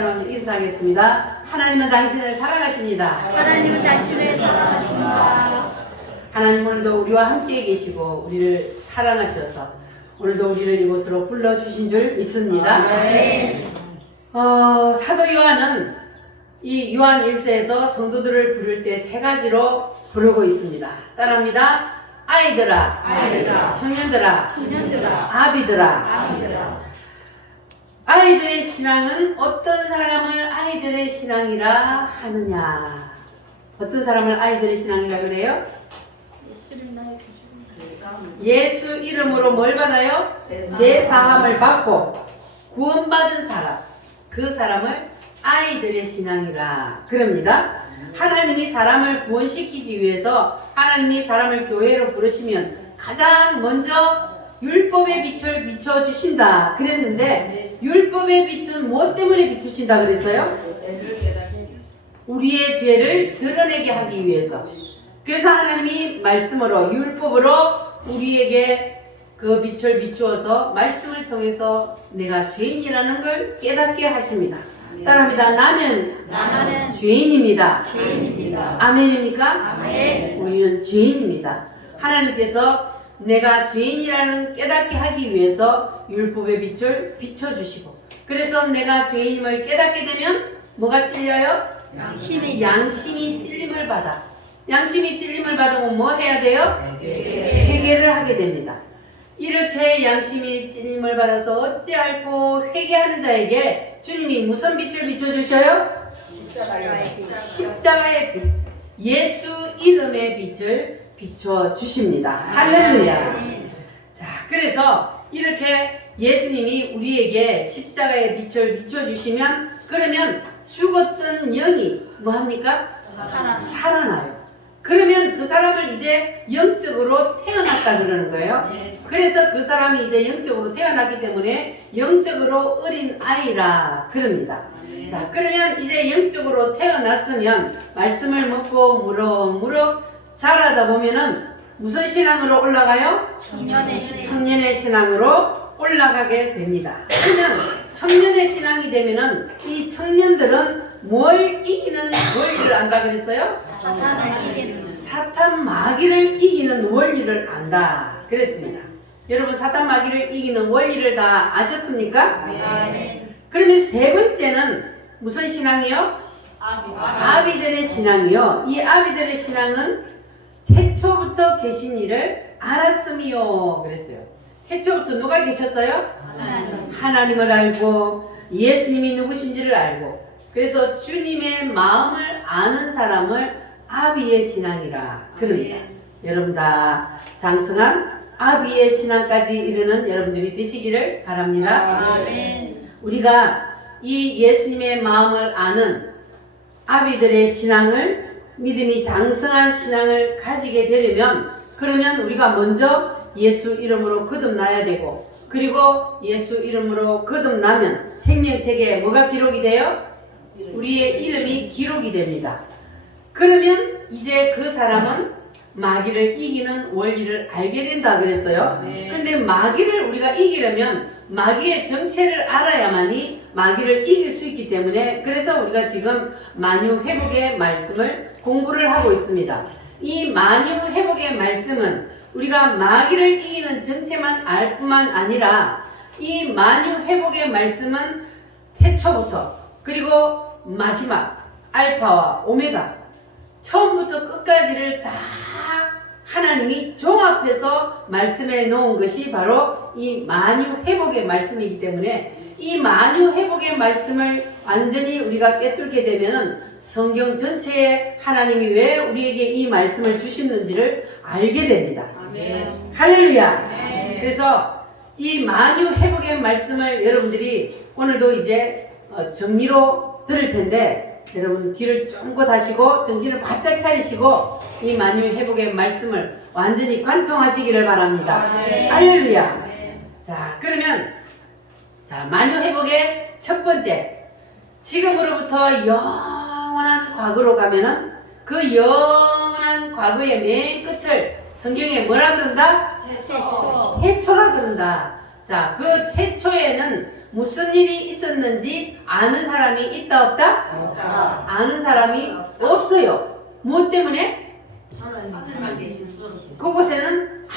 여러분 인사하겠습니다. 하나님은 당신을 사랑하십니다. 하나님은 당신을 사랑하십니다. 하나님 오늘도 우리와 함께 계시고 우리를 사랑하셔서 오늘도 우리를 이곳으로 불러주신 줄 믿습니다. 사도 요한은 이 요한 1서에서 성도들을 부를 때 세 가지로 부르고 있습니다. 따라합니다. 아이들아, 청년들아, 아비들아. 아이들의 신앙은 어떤 사람을 아이들의 신앙이라 하느냐? 어떤 사람을 아이들의 신앙이라 그래요? 예수 이름으로 뭘 받아요? 제사함을 받고 구원받은 사람, 그 사람을 아이들의 신앙이라 그럽니다. 하나님이 사람을 구원시키기 위해서 하나님이 사람을 교회로 부르시면 가장 먼저 율법의 빛을 비춰주신다 그랬는데 율법의 빛은 무엇 때문에 비추신다 그랬어요? 우리의 죄를 드러내게 하기 위해서. 그래서 하나님이 말씀으로 율법으로 우리에게 그 빛을 비추어서 말씀을 통해서 내가 죄인이라는 걸 깨닫게 하십니다. 따라합니다. 나는 죄인입니다. 아멘입니까? 아멘. 우리는 죄인입니다. 하나님께서 내가 죄인이라는 깨닫게 하기 위해서 율법의 빛을 비춰주시고, 그래서 내가 죄인임을 깨닫게 되면 뭐가 찔려요? 양심이 찔림을 받아. 양심이 찔림을 받으면 뭐 해야 돼요? 회개를 하게 됩니다. 이렇게 양심이 찔림을 받아서 어찌할꼬 회개하는 자에게 주님이 무슨 빛을 비춰주셔요? 십자가의 빛, 예수 이름의 빛을 비춰주십니다. 할렐루야. 자, 그래서 이렇게 예수님이 우리에게 십자가의 빛을 비춰주시면, 그러면 죽었던 영이 뭐합니까? 살아나요. 그러면 그 사람을 이제 영적으로 태어났다 그러는 거예요. 그래서 그 사람이 이제 영적으로 태어났기 때문에 영적으로 어린 아이라 그럽니다. 자, 그러면 이제 영적으로 태어났으면 말씀을 먹고 무럭무럭 자라다 보면은 무슨 신앙으로 올라가요? 청년의 신앙으로 올라가게 됩니다. 그러면 청년의 신앙이 되면은 이 청년들은 뭘 이기는 원리를 안다 그랬어요? 사탄 마귀를 이기는 원리를 안다 그랬습니다. 여러분, 사탄 마귀를 이기는 원리를 다 아셨습니까? 그러면 세 번째는 무슨 신앙이요? 아비들의 신앙이요. 이 아비들의 신앙은 태초부터 계신 이를 알았음이요 그랬어요. 태초부터 누가 계셨어요? 하나님을 알고 예수님이 누구신지를 알고, 그래서 주님의 마음을 아는 사람을 아비의 신앙이라 그럽니다. 여러분 다 장성한 아비의 신앙까지 이르는 여러분들이 되시기를 바랍니다. 우리가 이 예수님의 마음을 아는 아비들의 신앙을, 믿음이 장성한 신앙을 가지게 되려면, 그러면 우리가 먼저 예수 이름으로 거듭나야 되고, 그리고 예수 이름으로 거듭나면 생명책에 뭐가 기록이 돼요? 우리의 이름이 기록이 됩니다. 그러면 이제 그 사람은 마귀를 이기는 원리를 알게 된다 그랬어요. 그런데 마귀를 우리가 이기려면 마귀의 정체를 알아야만이 마귀를 이길 수 있기 때문에, 그래서 우리가 지금 만유 회복의 말씀을 공부를 하고 있습니다. 이 만유 회복의 말씀은 우리가 마귀를 이기는 정체만 알 뿐만 아니라 이 만유 회복의 말씀은 태초부터 그리고 마지막 알파와 오메가 처음부터 끝까지를 다 하나님이 종합해서 말씀해 놓은 것이 바로 이 만유 회복의 말씀이기 때문에, 이 만유 회복의 말씀을 완전히 우리가 깨뚫게 되면은 성경 전체에 하나님이 왜 우리에게 이 말씀을 주시는지를 알게 됩니다. 할렐루야. 그래서 이 만유 회복의 말씀을 여러분들이 오늘도 이제 정리로 들을 텐데, 여러분 귀를 쫑긋 하시고 정신을 바짝 차리시고 이 만유 회복의 말씀을 완전히 관통하시기를 바랍니다. 할렐루야. 자, 그러면 만유 회복의 첫 번째, 지금으로부터 영원한 과거로 가면은 그 영원한 과거의 맨 끝을 성경에 뭐라 그런다? 태초라 그런다. 자, 그 태초에는 무슨 일이 있었는지 아는 사람이 있다 없다? 아는 사람이 없어요. 무엇 때문에? 하늘만 계신 분. 그곳에는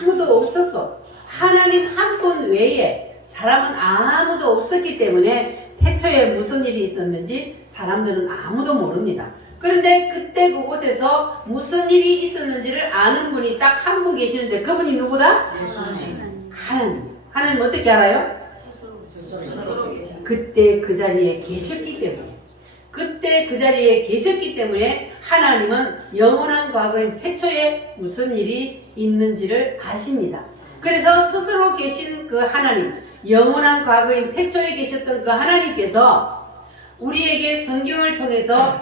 아무도 없었어. 하나님 한 분 외에 사람은 아무도 없었기 때문에 태초에 무슨 일이 있었는지 사람들은 아무도 모릅니다. 그런데 그때 그곳에서 무슨 일이 있었는지를 아는 분이 딱 한 분 계시는데 그분이 누구다? 하나님. 하나님 어떻게 알아요? 그때 그 자리에 계셨기 때문에. 그때 그 자리에 계셨기 때문에 하나님은 영원한 과거인 태초에 무슨 일이 있는지를 아십니다. 그래서 스스로 계신 그 하나님, 영원한 과거인 태초에 계셨던 그 하나님께서 우리에게 성경을 통해서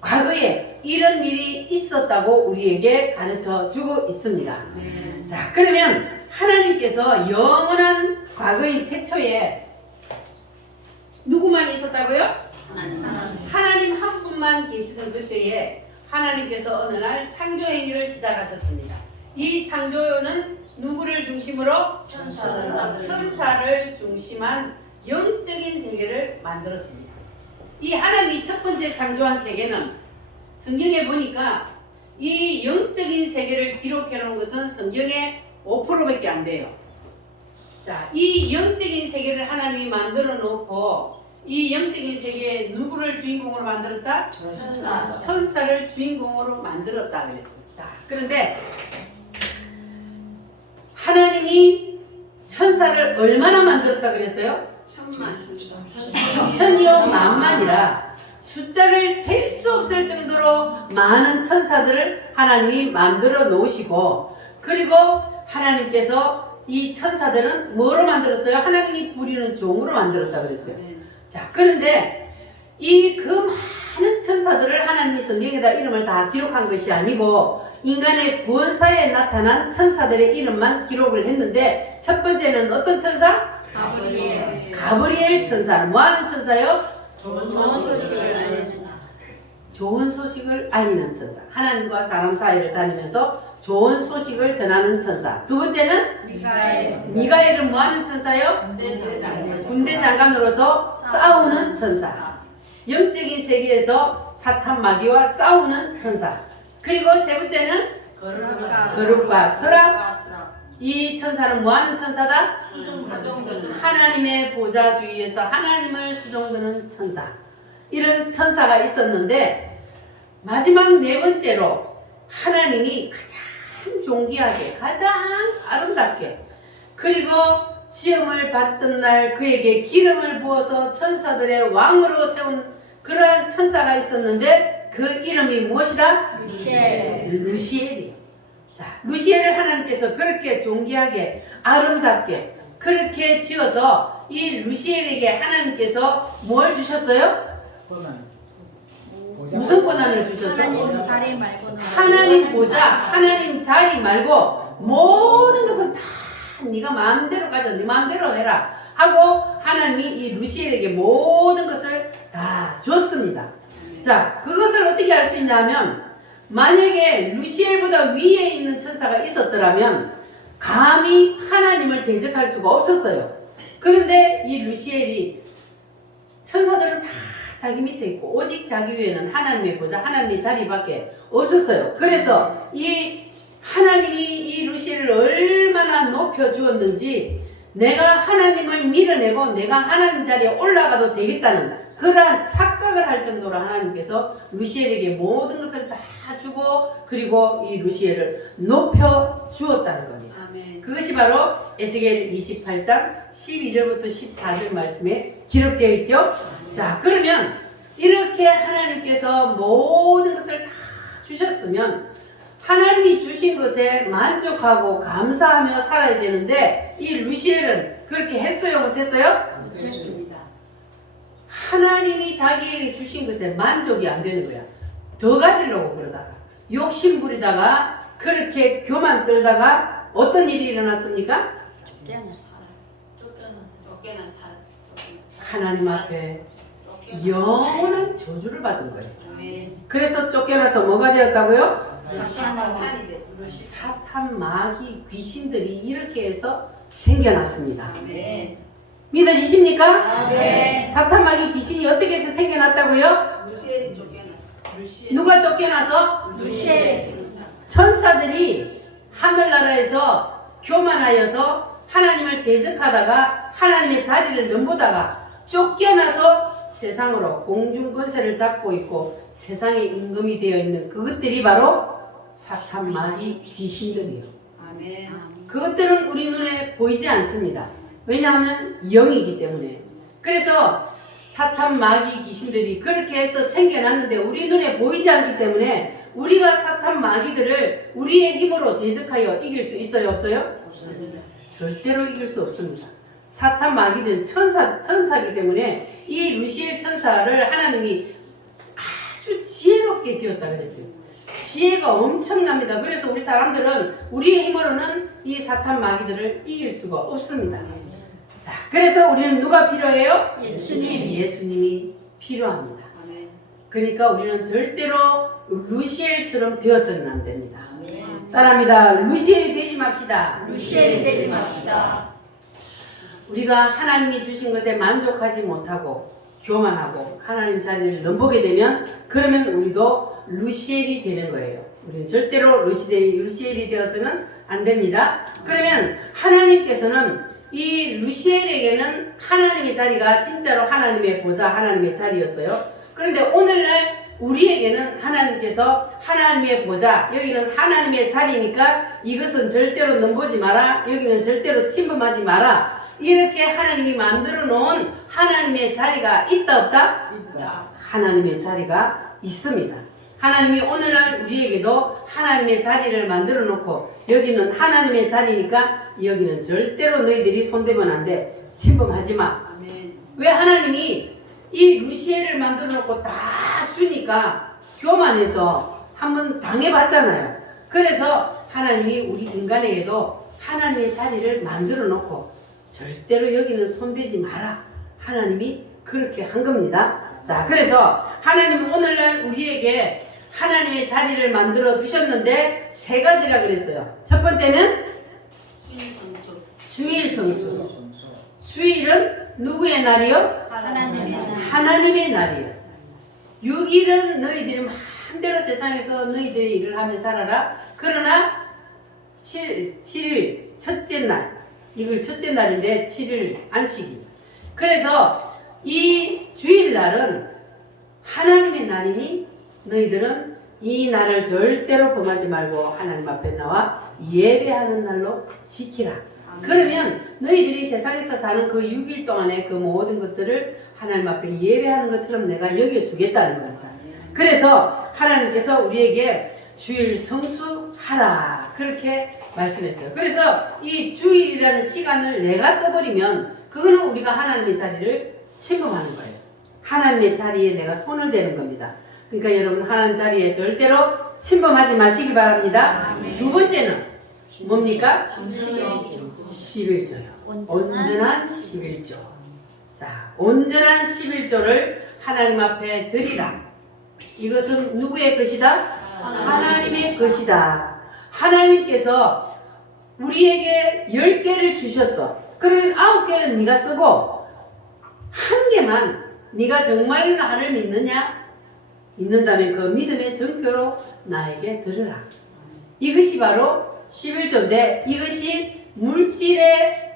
과거에 이런 일이 있었다고 우리에게 가르쳐 주고 있습니다. 자, 그러면 하나님께서 영원한 과거인 태초에 누구만 있었다고요? 하나님 한 분만 계시던 그때에 하나님께서 어느 날 창조 행위를 시작하셨습니다. 이 창조는 누구를 중심으로? 천사를 중심한 영적인 세계를 만들었습니다. 이 하나님이 첫 번째 창조한 세계는 성경에 보니까 이 영적인 세계를 기록해 놓은 것은 성경의 5%밖에 안 돼요. 자, 이 영적인 세계를 하나님이 만들어 놓고 이 영적인 세계에 누구를 주인공으로 만들었다? 천사를 주인공으로 만들었다 그랬어요. 자, 그런데 하나님이 천사를 얼마나 만들었다 그랬어요? 천이요 만만이라 숫자를 셀 수 없을 정도로 많은 천사들을 하나님이 만들어 놓으시고, 그리고 하나님께서 이 천사들은 뭐로 만들었어요? 하나님이 부리는 종으로 만들었다 그랬어요. 자, 그런데 이 그 많은 천사들을 하나님이 성경에다 이름을 다 기록한 것이 아니고 인간의 구원사에 나타난 천사들의 이름만 기록을 했는데, 첫 번째는 어떤 천사? 가브리엘 천사. 뭐 하는 천사요? 좋은 소식을 알리는 천사. 좋은 소식을 알리는 천사. 하나님과 사람 사이를 다니면서 좋은 소식을 전하는 천사. 두 번째는 미가엘은 뭐 하는 천사요? 군대 장관으로서 싸우는 천사. 영적인 세계에서 사탄 마귀와 싸우는 천사. 그리고 세 번째는 거룩과 서락. 이 천사는 뭐 하는 천사다? 하나님의 보좌 주위에서 하나님을 수종드는 천사. 이런 천사가 있었는데, 마지막 네 번째로 하나님이 가장 존귀하게, 가장 아름답게, 그리고 시험을 받던 날 그에게 기름을 부어서 천사들의 왕으로 세운 그러한 천사가 있었는데, 그 이름이 무엇이다? 루시엘이요. 자, 루시엘을 하나님께서 그렇게 존귀하게 아름답게 그렇게 지어서 이 루시엘에게 하나님께서 뭘 주셨어요? 무슨 권한을 주셨어요? 하나님 자리 말고는 하나님 보좌, 하나님 자리 말고 모든 것은 다 네가 마음대로 가져, 네 마음대로 해라 하고 하나님이 이 루시엘에게 모든 것을 다 줬습니다. 자, 그것을 어떻게 알 수 있냐면, 만약에 루시엘보다 위에 있는 천사가 있었더라면 감히 하나님을 대적할 수가 없었어요. 그런데 이 루시엘이, 천사들은 다 자기 밑에 있고 오직 자기 위에는 하나님의 보좌, 하나님의 자리밖에 없었어요. 그래서 이 하나님이 이 루시엘을 얼마나 높여주었는지, 내가 하나님을 밀어내고 내가 하나님 자리에 올라가도 되겠다는 그러한 착각을 할 정도로 하나님께서 루시엘에게 모든 것을 다 주고, 그리고 이 루시엘을 높여 주었다는 겁니다. 아멘. 그것이 바로 에스겔 28장 12절부터 14절 말씀에 기록되어 있죠. 자, 그러면 이렇게 하나님께서 모든 것을 다 주셨으면 하나님이 주신 것에 만족하고 감사하며 살아야 되는데, 이 루시엘은 그렇게 했어요, 못했어요? 못했습니다. 하나님이 자기에게 주신 것에 만족이 안 되는 거야. 더 가지려고 그러다가, 욕심 부리다가, 그렇게 교만 떨다가 어떤 일이 일어났습니까? 쫓겨난 탈. 하나님 앞에 영원한 저주를 받은 거예요. 아멘. 그래서 쫓겨나서 뭐가 되었다고요? 사탄이 돼. 사탄, 마귀, 귀신들이 이렇게 해서 생겨났습니다. 아멘. 믿어지십니까? 네. 사탄 마귀 귀신이 어떻게 해서 생겨났다고요? 루시엘이 쫓겨나. 누가 쫓겨나서? 루시엘. 천사들이 하늘나라에서 교만하여서 하나님을 대적하다가 하나님의 자리를 넘보다가 쫓겨나서 세상으로 공중 권세를 잡고 있고 세상의 임금이 되어 있는 그것들이 바로 사탄 마귀 귀신들이에요. 아멘. 그것들은 우리 눈에 보이지 않습니다. 왜냐하면 영이기 때문에. 그래서 사탄 마귀 귀신들이 그렇게 해서 생겨났는데 우리 눈에 보이지 않기 때문에 우리가 사탄 마귀들을 우리의 힘으로 대적하여 이길 수 있어요, 없어요? 절대로 이길 수 없습니다. 사탄 마귀들은 천사이기 때문에 이 루시엘 천사를 하나님이 아주 지혜롭게 지었다 그랬어요. 지혜가 엄청납니다. 그래서 우리 사람들은 우리의 힘으로는 이 사탄 마귀들을 이길 수가 없습니다. 자, 그래서 우리는 누가 필요해요? 예수님. 예수님이 필요합니다. 아멘. 그러니까 우리는 절대로 루시엘처럼 되어서는 안 됩니다. 따라합니다. 루시엘이 되지 맙시다. 루시엘이 되지 맙시다. 우리가 하나님이 주신 것에 만족하지 못하고 교만하고 하나님 자리를 넘보게 되면 그러면 우리도 루시엘이 되는 거예요. 우리는 절대로 루시엘이 되어서는 안 됩니다. 그러면 하나님께서는 이 루시엘에게는 하나님의 자리가 진짜로 하나님의 보좌, 하나님의 자리였어요. 그런데 오늘날 우리에게는 하나님께서 하나님의 보좌, 여기는 하나님의 자리니까 이것은 절대로 넘보지 마라, 여기는 절대로 침범하지 마라, 이렇게 하나님이 만들어 놓은 하나님의 자리가 있다 없다? 있다. 하나님의 자리가 있습니다. 하나님이 오늘날 우리에게도 하나님의 자리를 만들어 놓고 여기는 하나님의 자리니까 여기는 절대로 너희들이 손대면 안 돼, 침범하지 마. 아멘. 왜 하나님이 이 루시엘을 만들어 놓고 다 주니까 교만해서 한번 당해봤잖아요. 그래서 하나님이 우리 인간에게도 하나님의 자리를 만들어 놓고 절대로 여기는 손대지 마라, 하나님이 그렇게 한 겁니다. 자, 그래서 하나님은 오늘날 우리에게 하나님의 자리를 만들어 두셨는데 세 가지라 그랬어요. 첫 번째는 주일 성수. 주일은 누구의 날이요? 하나님의 날. 하나님의 날이요. 6일은 너희들이 마음대로 세상에서 너희들의 일을 하며 살아라. 그러나 7일 첫째 날, 이걸 첫째 날인데 7일 안식일. 그래서 이 주일날은 하나님의 날이니 너희들은 이 날을 절대로 범하지 말고 하나님 앞에 나와 예배하는 날로 지키라. 그러면 너희들이 세상에서 사는 그 6일 동안의 그 모든 것들을 하나님 앞에 예배하는 것처럼 내가 여겨주겠다는 겁니다. 그래서 하나님께서 우리에게 주일 성수하라, 그렇게 말씀했어요. 그래서 이 주일이라는 시간을 내가 써버리면 그거는 우리가 하나님의 자리를 침범하는 거예요. 하나님의 자리에 내가 손을 대는 겁니다. 그러니까 여러분, 하나님 자리에 절대로 침범하지 마시기 바랍니다. 아멘. 두 번째는 뭡니까? 11조. 11조요. 온전한 온전한 11조. 자, 온전한 11조를 하나님 앞에 드리라. 이것은 누구의 것이다? 하나님의 것이다. 하나님께서 우리에게 10개를 주셨어. 그러면 9개는 네가 쓰고 한 개만 네가 정말 나를 믿느냐? 믿는다면 그 믿음의 증표로 나에게 들으라. 이것이 바로 11조인데 이것이 물질의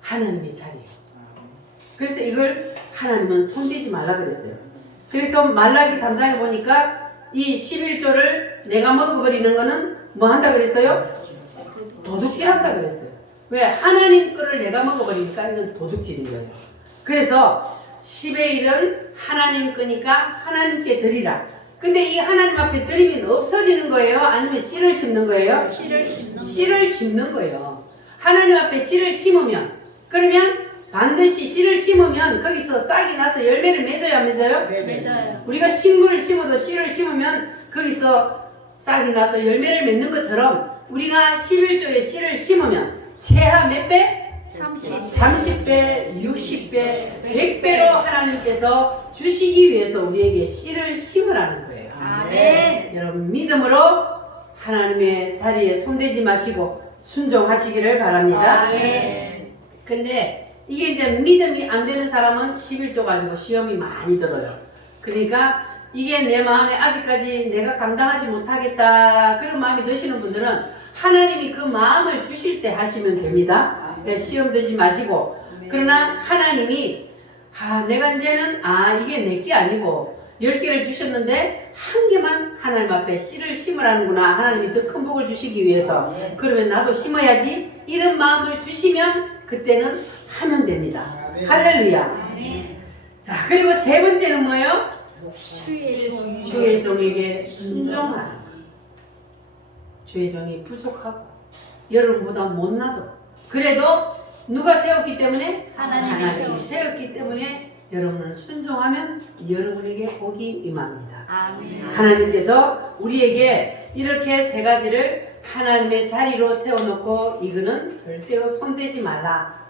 하나님의 자리예요. 그래서 이걸 하나님은 손대지 말라 그랬어요. 그래서 말라기 3장에 보니까 이 11조를 내가 먹어버리는 거는 뭐 한다 그랬어요? 도둑질 한다 그랬어요. 왜? 하나님 거를 내가 먹어버리니까 이건 도둑질인 거예요. 그래서 10의 1은 하나님 거니까 하나님께 드리라. 근데 이 하나님 앞에 드리면 없어지는 거예요? 아니면 씨를 심는 거예요? 씨를 심는 씨를 심는 거예요. 하나님 앞에 씨를 심으면, 그러면 반드시 씨를 심으면 거기서 싹이 나서 열매를 맺어야 안 맺어요? 맺어요. 우리가 식물을 심어도 씨를 심으면 거기서 싹이 나서 열매를 맺는 것처럼 우리가 11조의 씨를 심으면 최하 몇 배? 30배, 60배, 100배로 하나님께서 주시기 위해서 우리에게 씨를 심으라는 거예요. 아멘. 여러분, 믿음으로 하나님의 자리에 손대지 마시고 순종하시기를 바랍니다. 아멘. 근데 이게 이제 믿음이 안 되는 사람은 11조 가지고 시험이 많이 들어요. 그러니까 이게 내 마음에 아직까지 내가 감당하지 못하겠다 그런 마음이 드시는 분들은 하나님이 그 마음을 주실 때 하시면 됩니다. 네, 시험 들지 마시고. 그러나 하나님이 내가 이제는 이게 내게 아니고 10개를 주셨는데 한 개만 하나님 앞에 씨를 심으라는구나. 하나님이 더 큰 복을 주시기 위해서. 그러면 나도 심어야지. 이런 마음을 주시면 그때는 하면 됩니다. 할렐루야. 아멘. 자, 그리고 세 번째는 뭐예요? 주의 주의 종에게 순종하라. 주의 종이 부족하고 여러분보다 못나도 그래도 누가 세웠기 때문에? 하나님이 세웠기 때문에 여러분은 순종하면 여러분에게 복이 임합니다. 아멘. 하나님께서 우리에게 이렇게 세 가지를 하나님의 자리로 세워놓고 이거는 절대로 손대지 말라.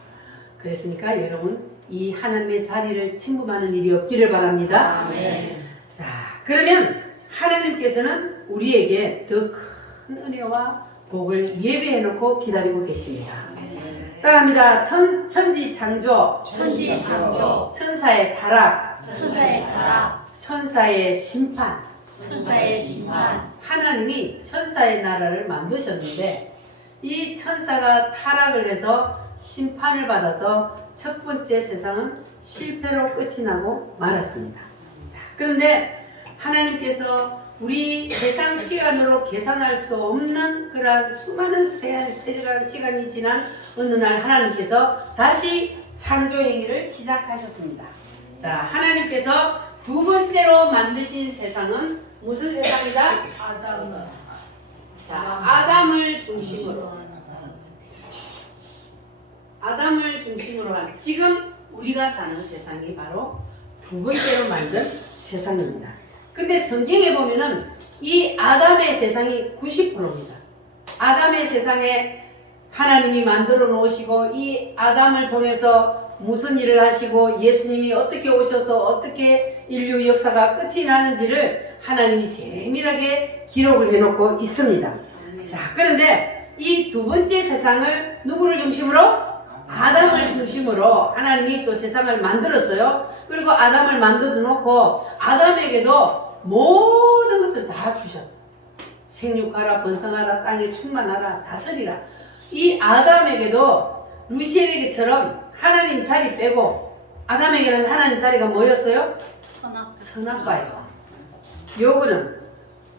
그랬으니까 여러분 이 하나님의 자리를 침범하는 일이 없기를 바랍니다. 아멘. 자, 그러면 하나님께서는 우리에게 더 큰 은혜와 복을 예배해놓고 기다리고 계십니다. 따라합니다. 천지창조, 천지창조, 천사의 타락, 천사의 타락, 천사의 심판. 천사의 심판. 하나님이 천사의 나라를 만드셨는데 이 천사가 타락을 해서 심판을 받아서 첫 번째 세상은 실패로 끝이 나고 말았습니다. 자, 그런데 하나님께서 우리 세상 시간으로 계산할 수 없는 그런 수많은 시간이 지난 어느 날 하나님께서 다시 창조 행위를 시작하셨습니다. 자, 하나님께서 두 번째로 만드신 세상은 무슨 세상이다? 자, 아담을 중심으로 한 지금 우리가 사는 세상이 바로 두 번째로 만든 세상입니다. 근데 성경에 보면은 이 아담의 세상이 90%입니다. 아담의 세상에 하나님이 만들어 놓으시고 이 아담을 통해서 무슨 일을 하시고 예수님이 어떻게 오셔서 어떻게 인류 역사가 끝이 나는지를 하나님이 세밀하게 기록을 해놓고 있습니다. 자, 그런데 이 두 번째 세상을 누구를 중심으로? 아담을 중심으로 하나님이 또 세상을 만들었어요. 그리고 아담을 만들어 놓고 아담에게도 모든 것을 다 주셨어요. 생육하라, 번성하라, 땅에 충만하라, 다스리라. 이 아담에게도 루시엘에게처럼 하나님 자리 빼고 아담에게는 하나님 자리가 뭐였어요? 선악과예요. 요거는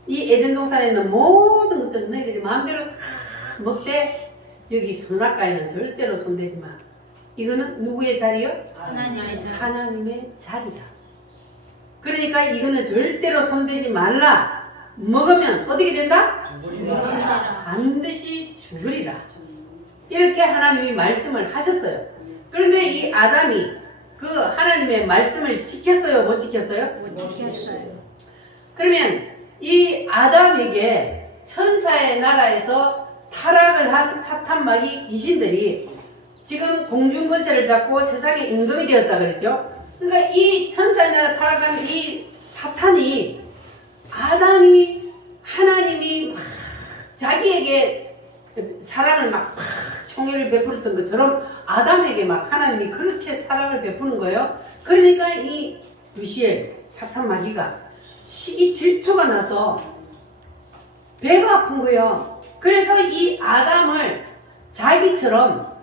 이 에덴 동산에 있는 모든 것들은 너희들이 마음대로 다 먹되 여기 선악과에는 절대로 손대지 마. 이거는 누구의 자리요? 하나님의 자리. 하나님의 자리다. 그러니까 이거는 절대로 손대지 말라. 먹으면 어떻게 된다? 반드시 죽으리라. 이렇게 하나님이 말씀을 하셨어요. 그런데 이 아담이 그 하나님의 말씀을 지켰어요? 못 지켰어요? 못 지켰어요. 그러면 이 아담에게 천사의 나라에서 타락을 한 사탄 마귀 귀신들이 지금 공중 권세를 잡고 세상의 임금이 되었다 그랬죠? 그러니까 이 천사의 나라 타락한 이 사탄이 하나님이 막 자기에게 사랑을 막 총애를 베풀었던 것처럼 아담에게 막 하나님이 그렇게 사랑을 베푸는 거예요. 그러니까 이 루시엘 사탄 마귀가 시기 질투가 나서 배가 아픈 거예요. 그래서 이 아담을 자기처럼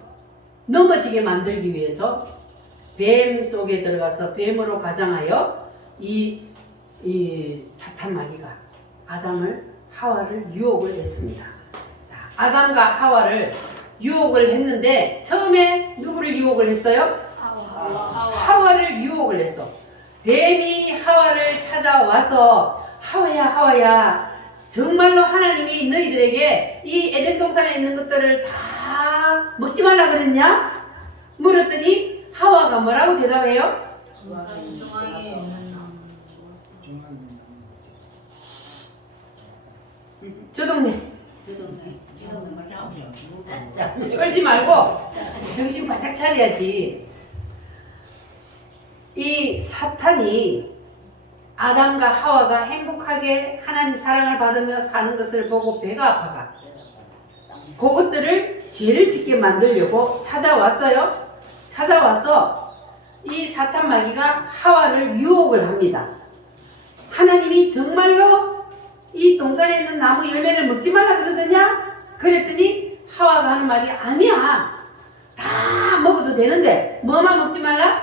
넘어지게 만들기 위해서 뱀 속에 들어가서 뱀으로 가장하여 이 사탄 마귀가 하와를 유혹을 했습니다. 자, 아담과 하와를 유혹을 했는데 처음에 누구를 유혹을 했어요? 하와를 유혹을 했어. 뱀이 하와를 찾아와서 하와야 정말로 하나님이 너희들에게 이 에덴 동산에 있는 것들을 다 먹지 말라 그랬냐? 물었더니 하와가 뭐라고 대답해요? 조동네 쫄지 말고 정신 바짝 차려야지. 이 사탄이 아담과 하와가 행복하게 하나님 사랑을 받으며 사는 것을 보고 배가 아파가 그것들을 죄를 짓게 만들려고 찾아왔어요. 찾아와서 이 사탄 마귀가 하와를 유혹을 합니다. 하나님이 정말로 이 동산에 있는 나무 열매를 먹지 말라 그러더냐? 그랬더니 하와가 하는 말이 아니야. 다 먹어도 되는데 뭐만 먹지 말라?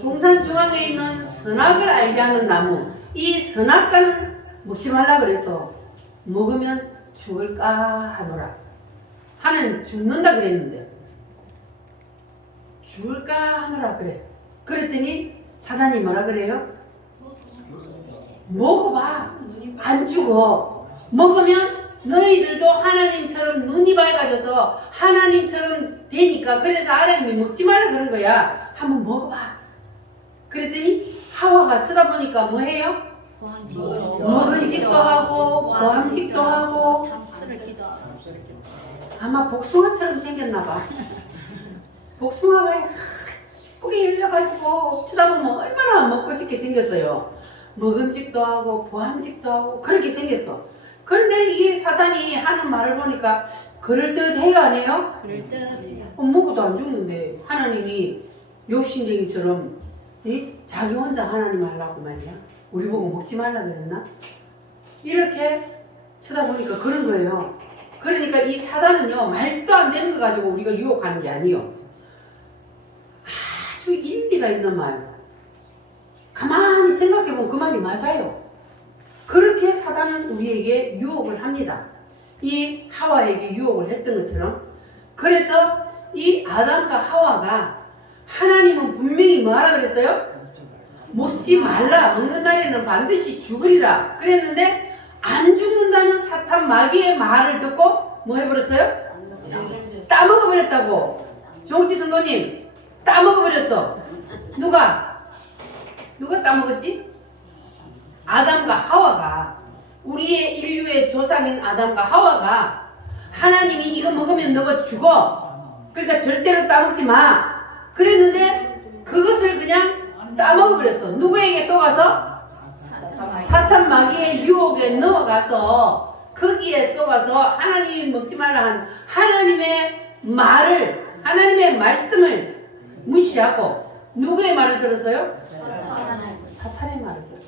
동산 중앙에 있는 선악을 알게 하는 나무, 이 선악과는 먹지 말라 그래서 먹으면 죽을까 하노라. 하나님 죽는다 그랬는데 죽을까 하노라 그래. 그랬더니 사단이 뭐라 그래요? 먹어봐. 안 죽어. 먹으면 너희들도 하나님처럼 눈이 밝아져서 하나님처럼 되니까, 그래서 하나님이 먹지 말라 그런 거야. 한번 먹어봐. 그랬더니 하와가 쳐다보니까 뭐 해요? 먹은 짓도 하고 보암직도 하고 아마 복숭아처럼 생겼나 봐. 복숭아가 예쁘게 열려가지고 쳐다보면 얼마나 먹고 싶게 생겼어요. 먹음직도 하고 보암직도 하고 그렇게 생겼어. 그런데 이게 사단이 하는 말을 보니까 그럴듯해요, 안 해요? 그럴듯해요. 먹어도 안 죽는데 하나님이 욕심쟁이처럼 자기 혼자 하나님 하려고 말이야. 우리 보고 먹지 말라 그랬나? 이렇게 쳐다보니까 그런 거예요. 그러니까 이 사단은요, 말도 안 되는 거 가지고 우리가 유혹하는 게 아니에요. 아주 일리가 있는 말. 가만히 생각해보면 그 말이 맞아요. 그렇게 사단은 우리에게 유혹을 합니다. 이 하와에게 유혹을 했던 것처럼. 그래서 이 아담과 하와가 하나님은 분명히 뭐 하라 그랬어요? 먹지 말라. 먹는 날에는 반드시 죽으리라 그랬는데 안 죽는다는 사탄 마귀의 말을 듣고 뭐 해버렸어요? 따먹어버렸다고. 정치 성도님, 따먹어버렸어. 누가 따먹었지? 아담과 하와가, 우리의 인류의 조상인 아담과 하와가 하나님이 이거 먹으면 너가 죽어, 그러니까 절대로 따먹지 마 그랬는데 그것을 그냥 따먹어버렸어. 누구에게 속아서? 사탄 마귀의 유혹에 넘어가서 거기에 속아서 하나님이 먹지 말라 한 하나님의 말을, 하나님의 말씀을 무시하고 누구의 말을 들었어요? 사탄의 말을 들었어요.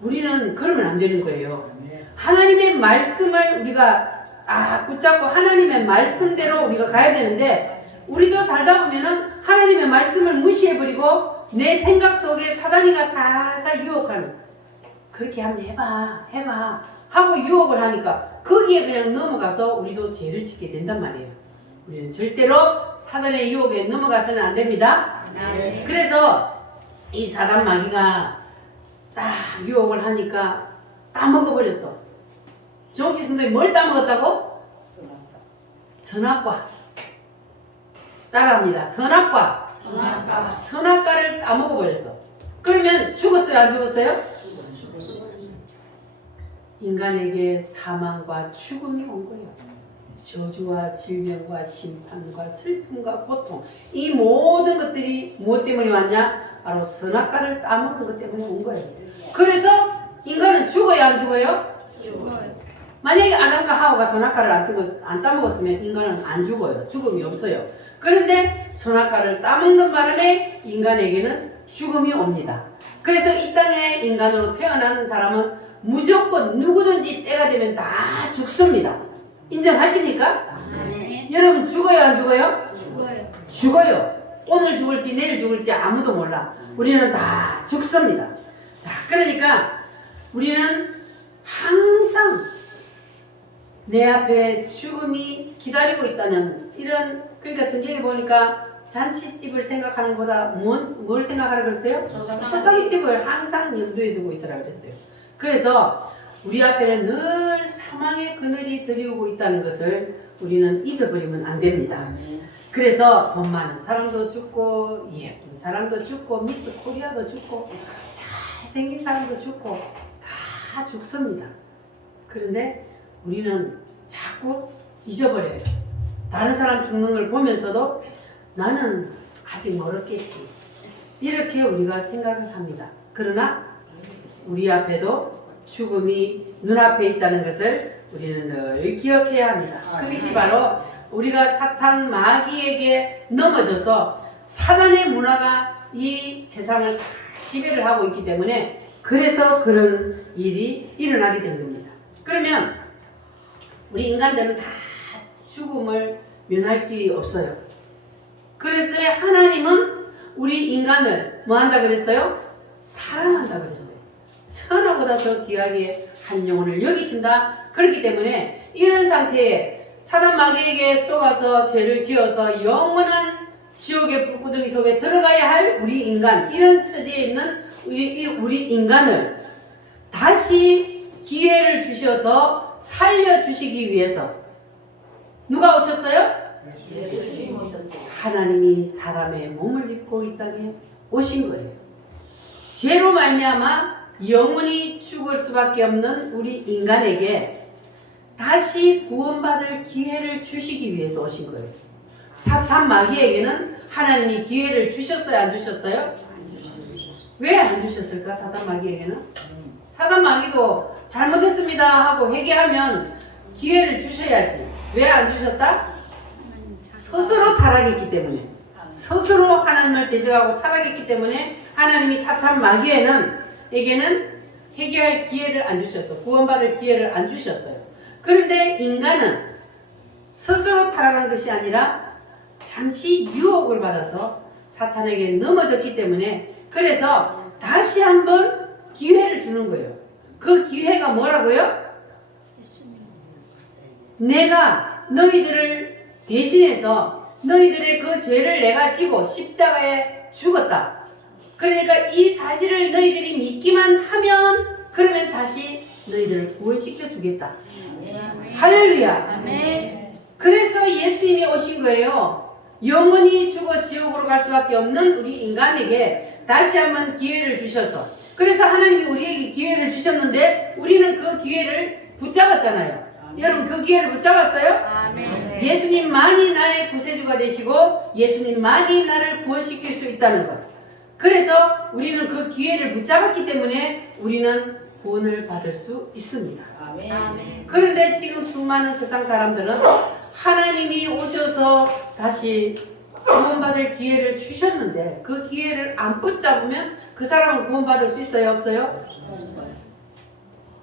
우리는 그러면 안 되는 거예요. 하나님의 말씀을 우리가 붙잡고 하나님의 말씀대로 우리가 가야 되는데, 우리도 살다 보면은 하나님의 말씀을 무시해버리고 내 생각 속에 사단이가 살살 유혹하는, 그렇게 한번 해봐 하고 유혹을 하니까 거기에 그냥 넘어가서 우리도 죄를 짓게 된단 말이에요. 우리는 절대로 사단의 유혹에 넘어가서는 안 됩니다. 그래서 이 사단 마귀가 딱 유혹을 하니까 따먹어버렸어. 정치 선생님이 뭘 따먹었다고? 선악과. 따라합니다. 선악과. 선악과를 따먹어버렸어. 그러면 죽었어요, 안 죽었어요? 인간에게 사망과 죽음이 온 거예요. 저주와 질병과 심판과 슬픔과 고통, 이 모든 것들이 무엇 때문에 왔냐? 바로 선악과를 따먹은 것 때문에 온 거예요. 그래서 인간은 죽어요, 안 죽어요? 죽어요. 만약에 아담과 하와가 선악과를 안 따먹었으면 인간은 안 죽어요. 죽음이 없어요. 그런데 선악과를 따먹는 바람에 인간에게는 죽음이 옵니다. 그래서 이 땅에 인간으로 태어나는 사람은 무조건 누구든지 때가 되면 다 죽습니다. 인정하십니까? 네. 여러분 죽어요, 안 죽어요? 죽어요. 죽어요. 오늘 죽을지 내일 죽을지 아무도 몰라. 우리는 다 죽습니다. 자, 그러니까 우리는 항상 내 앞에 죽음이 기다리고 있다는 이런, 그러니까 성경에 보니까 잔치집을 생각하는 것보다 뭘 생각하라 그랬어요? 초상집을 항상 염두에 두고 있으라 그랬어요. 그래서 우리 앞에는 늘 사망의 그늘이 들이오고 있다는 것을 우리는 잊어버리면 안 됩니다. 그래서 돈 많은 사람도 죽고 예쁜 사람도 죽고 미스 코리아도 죽고 잘생긴 사람도 죽고 다 죽습니다. 그런데 우리는 자꾸 잊어버려요. 다른 사람 죽는 걸 보면서도 나는 아직 멀었겠지, 이렇게 우리가 생각을 합니다. 그러나 우리 앞에도 죽음이 눈앞에 있다는 것을 우리는 늘 기억해야 합니다. 그것이 바로 우리가 사탄 마귀에게 넘어져서 사단의 문화가 이 세상을 다 지배를 하고 있기 때문에 그래서 그런 일이 일어나게 된 겁니다. 그러면 우리 인간들은 다 죽음을 면할 길이 없어요. 그래서 하나님은 우리 인간을 뭐 한다 그랬어요? 사랑한다 그랬어요. 천하보다 더 귀하게 한 영혼을 여기신다. 그렇기 때문에 이런 상태에 사단 마귀에게 속아서 죄를 지어서 영원한 지옥의 불구덩이 속에 들어가야 할 우리 인간, 이런 처지에 있는 우리 인간을 다시 기회를 주셔서 살려주시기 위해서 누가 오셨어요? 예수님 오셨어요. 하나님이 사람의 몸을 입고 이 땅에 오신 거예요. 죄로 말미암아 영원히 죽을 수밖에 없는 우리 인간에게 다시 구원받을 기회를 주시기 위해서 오신 거예요. 사탄 마귀에게는 하나님이 기회를 주셨어요? 안 주셨어요? 왜 안 주셨을까? 사탄 마귀에게는? 사탄 마귀도 잘못했습니다 하고 회개하면 기회를 주셔야지. 왜 안 주셨다? 스스로 타락했기 때문에, 스스로 하나님을 대적하고 타락했기 때문에 하나님이 사탄 마귀에게는 회개할 기회를 안 주셨어요. 구원받을 기회를 안 주셨어요. 그런데 인간은 스스로 타락한 것이 아니라 잠시 유혹을 받아서 사탄에게 넘어졌기 때문에, 그래서 다시 한번 기회를 주는 거예요. 그 기회가 뭐라고요? 내가 너희들을 대신해서 너희들의 그 죄를 내가 지고 십자가에 죽었다. 그러니까 이 사실을 너희들이 믿기만 하면 그러면 다시 너희들을 구원시켜 주겠다. 할렐루야. 아멘. 그래서 예수님이 오신 거예요. 영원히 죽어 지옥으로 갈 수밖에 없는 우리 인간에게 다시 한번 기회를 주셔서, 그래서 하나님이 우리에게 기회를 주셨는데 우리는 그 기회를 붙잡았잖아요. 여러분 그 기회를 붙잡았어요? 아멘. 예수님만이 나의 구세주가 되시고 예수님만이 나를 구원시킬 수 있다는 것. 그래서 우리는 그 기회를 붙잡았기 때문에 우리는 구원을 받을 수 있습니다. 아멘. 그런데 지금 수많은 세상 사람들은 하나님이 오셔서 다시 구원받을 기회를 주셨는데 그 기회를 안 붙잡으면 그 사람은 구원받을 수 있어요? 없어요?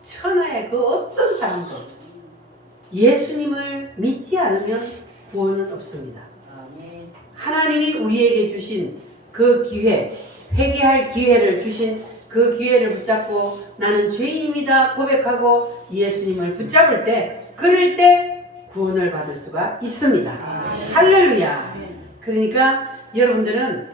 천하의 그 어떤 사람도 예수님을 믿지 않으면 구원은 없습니다. 하나님이 우리에게 주신 그 기회, 회개할 기회를 주신 그 기회를 붙잡고 나는 죄인입니다 고백하고 예수님을 붙잡을 때, 그럴 때 구원을 받을 수가 있습니다. 할렐루야. 그러니까 여러분들은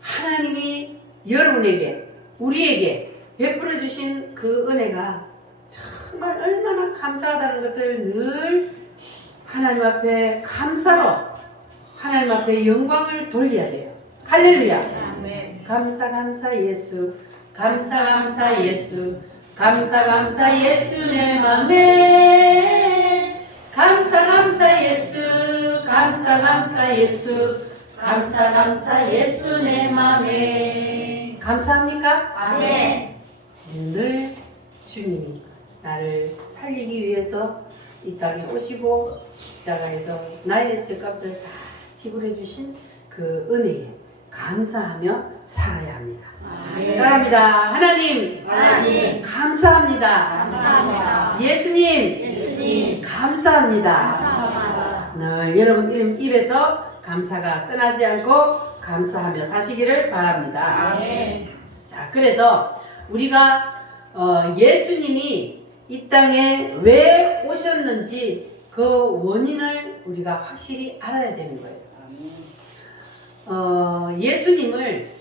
하나님이 여러분에게, 우리에게 베풀어 주신 그 은혜가 정말 얼마나 감사하다는 것을 늘 하나님 앞에 감사로, 하나님 앞에 영광을 돌려야 돼요. 할렐루야. 감사 감사 예수, 감사 감사 예수, 감사 감사 예수 내 맘에, 감사 감사 예수, 감사 감사 예수, 감사 감사 예수 내 맘에. 감사합니까? 아멘. 늘 주님이 나를 살리기 위해서 이 땅에 오시고 십자가에서 나의 죄값을 다 지불해 주신 그 은혜에 감사하며 살아야 합니다. 사랑합니다. 하나님, 감사합니다. 감사합니다. 예수님, 감사합니다. 감사합니다. 늘 여러분 입에서 감사가 떠나지 않고 감사하며 사시기를 바랍니다. 자, 그래서 우리가 예수님이 이 땅에 왜 오셨는지 그 원인을 우리가 확실히 알아야 되는 거예요. 예수님을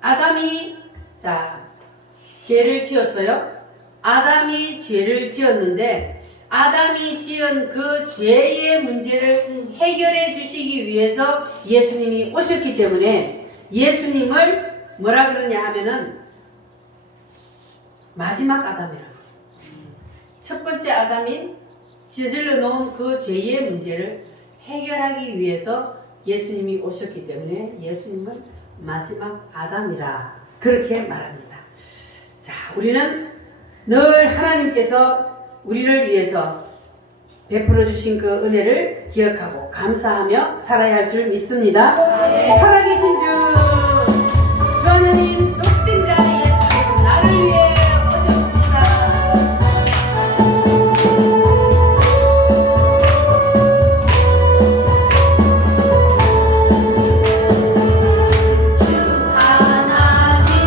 아담이 죄를 지었어요. 아담이 죄를 지었는데 아담이 지은 그 죄의 문제를 해결해 주시기 위해서 예수님이 오셨기 때문에 예수님을 뭐라 그러냐 하면은 마지막 아담이라. 첫 번째 아담인 저질러 놓은 그 죄의 문제를 해결하기 위해서 예수님이 오셨기 때문에 예수님을 마지막 아담이라 그렇게 말합니다. 자, 우리는 늘 하나님께서 우리를 위해서 베풀어 주신 그 은혜를 기억하고 감사하며 살아야 할 줄 믿습니다. 살아계신 주 하나님, 독생자 예수 나를 위해 오셨습니다. 주 하나님,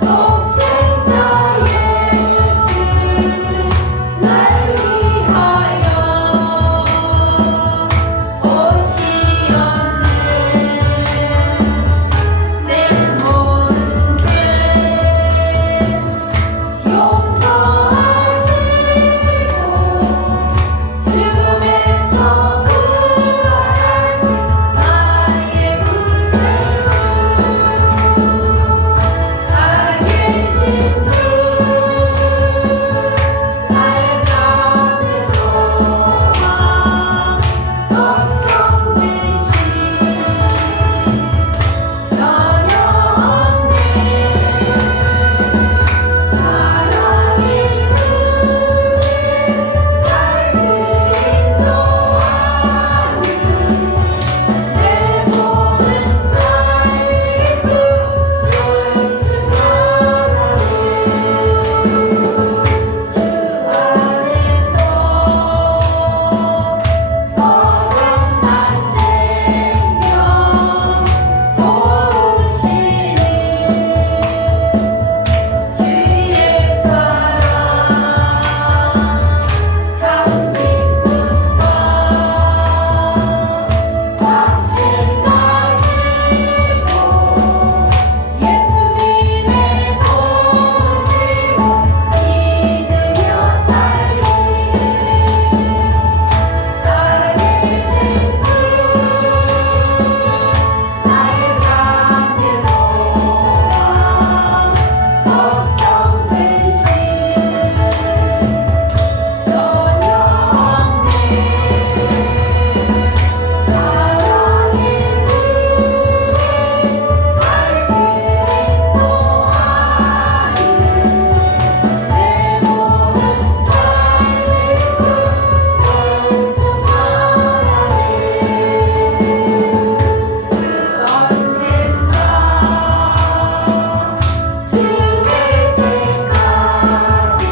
독생자 예수 날 위하여 오시었네. 내 모든 죄 용서하시고 죽음에서 부활하신 나의 구세주, 살아계신 주 나의 잠든 소망 걱정 되신 전혀 없네. 사랑의 주님 날 그리스도하니 내 모든 삶이 널 충만하네. 주 안에서 거듭난 생명 도우시니 주의 사랑 참 기쁨과 확신 가지고 예수님의 도우심을 믿으며 살리. 살아계신 주 나의 잠든 소망 걱정 되신 전혀 없네. 사랑의 주님 날 그리스도하니 내 모든 삶이 널 충만하네. 그 언젠가 죽을 때까지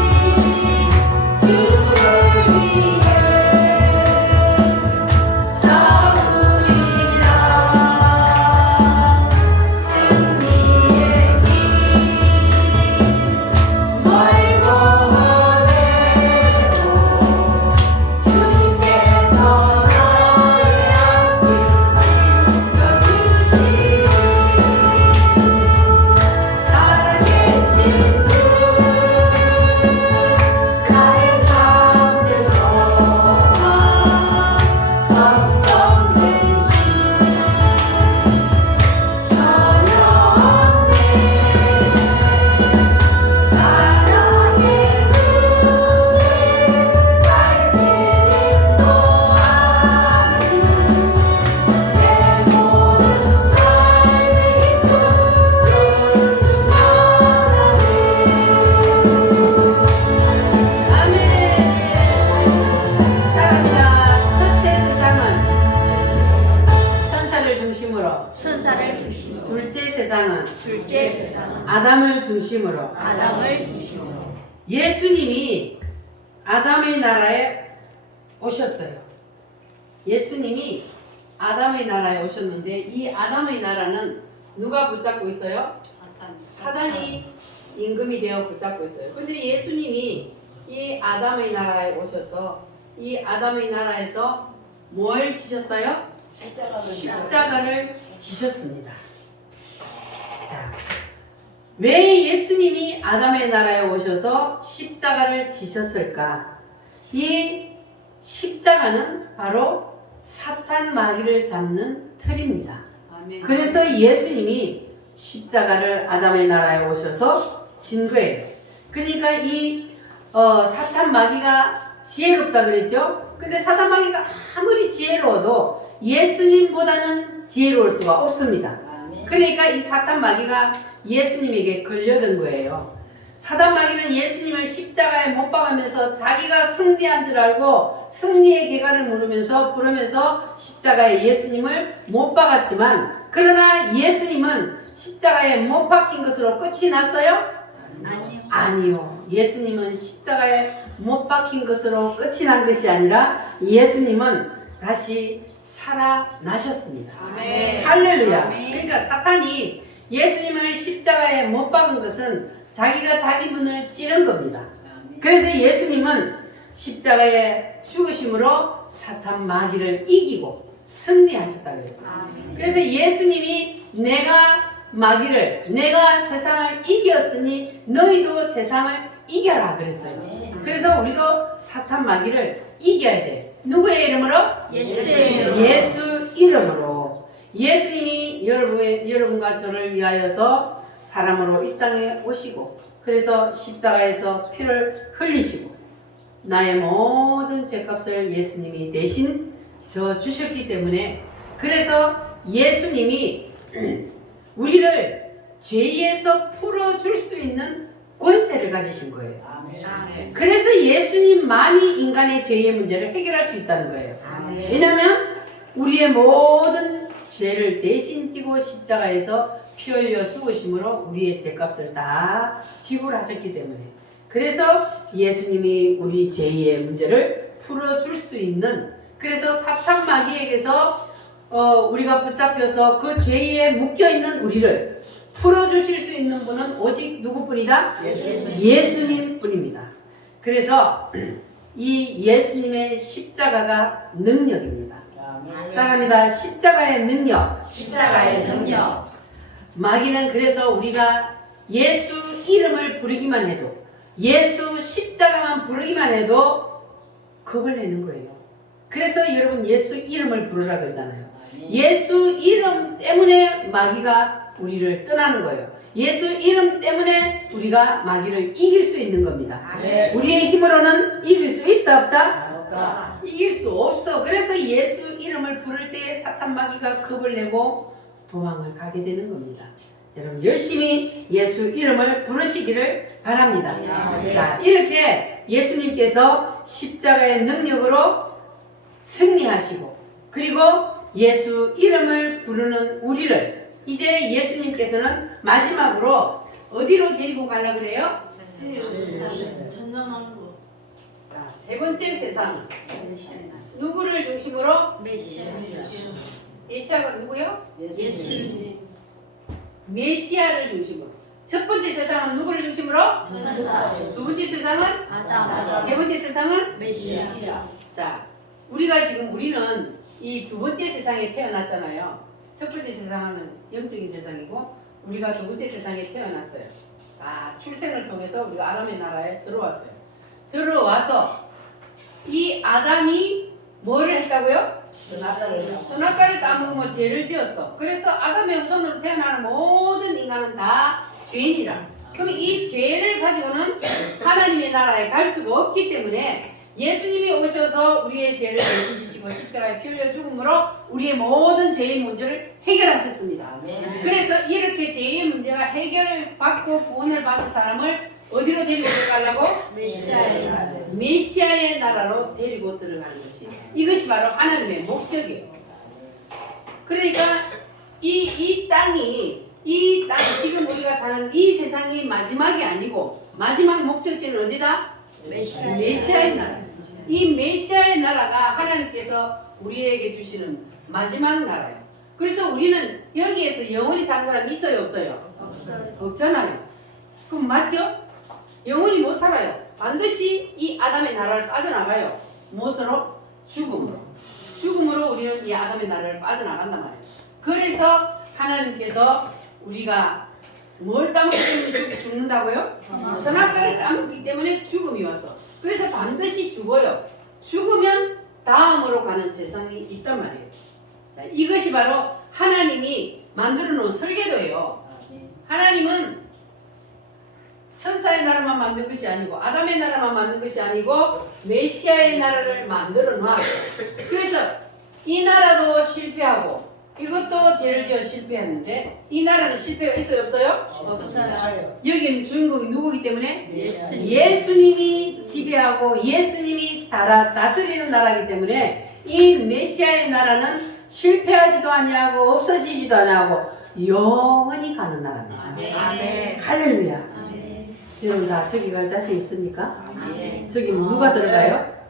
주를 위해 싸우리라. 승리의 길이 멀고 오래도 주님께서 나의 앞길 지켜주시니 살아계신 주 나의 잠든 소망 걱정 되신 전혀 없네. 사랑의 주님 날 그리스도하니 내 모든 삶이 널 충만하네. 아멘. 사랑합니다. 첫째 세상은 천사를 중심으로, 천사를 중심으로, 둘째 세상은 둘째 세상은 아담을 중심으로, 아담을 중심으로, 예수님이 아담의 나라에 오셨어요. 예수님이 아담의 나라에 오셨는데 이 아담의 나라는 누가 붙잡고 있어요? 사단이 임금이 되어 붙잡고 있어요. 근데 예수님이 이 아담의 나라에 오셔서 이 아담의 나라에서 뭘 지셨어요? 십자가를 지셨습니다. 자, 왜 예수님이 아담의 나라에 오셔서 십자가를 지셨을까? 이 십자가는 바로 사탄 마귀를 잡는 틀입니다. 그래서 예수님이 십자가를 아담의 나라에 오셔서 진 거예요. 그러니까 이 사탄 마귀가 지혜롭다 그랬죠? 근데 사탄 마귀가 아무리 지혜로워도 예수님보다는 지혜로울 수가 없습니다. 그러니까 이 사탄 마귀가 예수님에게 걸려든 거예요. 사단 마귀는 예수님을 십자가에 못 박으면서 자기가 승리한 줄 알고 승리의 계가를 부르면서 십자가에 예수님을 못 박았지만, 그러나 예수님은 십자가에 못 박힌 것으로 끝이 났어요? 아니요. 아니요. 예수님은 십자가에 못 박힌 것으로 끝이 난 것이 아니라 예수님은 다시 살아나셨습니다. 아멘. 할렐루야. 아멘. 그러니까 사탄이 예수님을 십자가에 못 박은 것은 자기가 자기 눈을 찌른 겁니다. 그래서 예수님은 십자가에 죽으심으로 사탄 마귀를 이기고 승리하셨다고 했어요. 아멘. 그래서 예수님이 내가 세상을 이겼으니 너희도 세상을 이겨라 그랬어요. 그래서 우리도 사탄 마귀를 이겨야 돼. 누구의 이름으로? 예수의 이름으로. 예수 이름으로. 예수님이 여러분과 저를 위하여서 사람으로 이 땅에 오시고, 그래서 십자가에서 피를 흘리시고 나의 모든 죄값을 예수님이 대신 져 주셨기 때문에, 그래서 예수님이 우리를 죄에서 풀어줄 수 있는 권세를 가지신 거예요. 아멘. 그래서 예수님만이 인간의 죄의 문제를 해결할 수 있다는 거예요. 왜냐하면 우리의 모든 죄를 대신 지고 십자가에서 피 흘려 죽으심으로 우리의 죄값을 다 지불하셨기 때문에, 그래서 예수님이 우리 죄의 문제를 풀어줄 수 있는, 그래서 사탄 마귀에게서 우리가 붙잡혀서 그 죄에 묶여있는 우리를 풀어주실 수 있는 분은 오직 누구뿐이다? 예수님 뿐입니다. 그래서 이 예수님의 십자가가 능력입니다. 따라합니다. 십자가의 능력. 십자가의 능력. 마귀는 그래서 우리가 예수 이름을 부르기만 해도, 예수 십자가만 부르기만 해도 겁을 내는 거예요. 그래서 여러분 예수 이름을 부르라 그러잖아요. 예수 이름 때문에 마귀가 우리를 떠나는 거예요. 예수 이름 때문에 우리가 마귀를 이길 수 있는 겁니다. 아멘. 우리의 힘으로는 이길 수 있다 없다? 없다. 이길 수 없어. 그래서 예수 이름을 부를 때 사탄 마귀가 겁을 내고 도망을 가게 되는 겁니다. 여러분 열심히 예수 이름을 부르시기를 바랍니다. 아멘. 자, 이렇게 예수님께서 십자가의 능력으로 승리하시고, 그리고 예수 이름을 부르는 우리를 이제 예수님께서는 마지막으로 어디로 데리고 가려고 그래요? 천년왕국. 자, 세 번째 세상. 누구를 중심으로? 메시아. 메시아가 누구요? 예수. 메시아를 중심으로. 첫 번째 세상은 누구를 중심으로? 천사. 두 번째 세상은? 아담. 세 번째 세상은? 메시아. 자, 우리는 이 두 번째 세상에 태어났잖아요. 첫 번째 세상은 영적인 세상이고 우리가 두 번째 세상에 태어났어요. 출생을 통해서 우리가 아담의 나라에 들어왔어요. 들어와서 이 아담이 뭐를 했다고요? 선악과를 따먹으면 죄를 지었어. 그래서 아담의 후손으로 태어나는 모든 인간은 다 죄인이라. 그럼 이 죄를 가지고는 하나님의 나라에 갈 수가 없기 때문에 예수님이 오셔서 우리의 죄를 대신 지시고 십자가에 피 흘려 죽음으로 우리의 모든 죄의 문제를 해결하셨습니다. 그래서 이렇게 죄의 문제가 해결을 받고 구원을 받은 사람을 어디로 데리고 들어가려고? 메시아의 나라. 메시아의 나라로 데리고 들어가는 것이, 이것이 바로 하나님의 목적이에요. 그러니까 이 땅이 지금 우리가 사는 이 세상이 마지막이 아니고 마지막 목적지는 어디다? 메시아의 나라. 이 메시아의 나라가 하나님께서 우리에게 주시는 마지막 나라예요. 그래서 우리는 여기에서 영원히 사는 사람이 있어요, 없어요? 없어요. 없잖아요. 그럼 맞죠? 영원히 못 살아요. 반드시 이 아담의 나라를 빠져나가요. 무엇으로? 죽음으로. 죽음으로 우리는 이 아담의 나라를 빠져나간단 말이에요. 그래서 하나님께서 우리가 뭘 따먹기 때문에 죽는다고요? 선악과를 따먹기 때문에 죽음이 왔어. 그래서 반드시 죽어요. 죽으면 다음으로 가는 세상이 있단 말이에요. 자, 이것이 바로 하나님이 만들어 놓은 설계도예요. 하나님은 천사의 나라만 만든 것이 아니고 아담의 나라만 만든 것이 아니고 메시아의 나라를 만들어 놔. 그래서 이 나라도 실패하고 이것도 죄를 지어 실패했는데 이 나라는 실패가 있어요 없어요? 없어요. 여기는 주인공이 누구기 때문에 예수님. 예수님이 지배하고 예수님이 다스리는 나라이기 때문에 이 메시아의 나라는 실패하지도 아니하고 없어지지도 아니하고 영원히 가는 나라입니다. 아멘. 할렐루야. 아멘. 여러분 다 저기 갈 자신 있습니까? 아멘. 저기 누가 들어가요?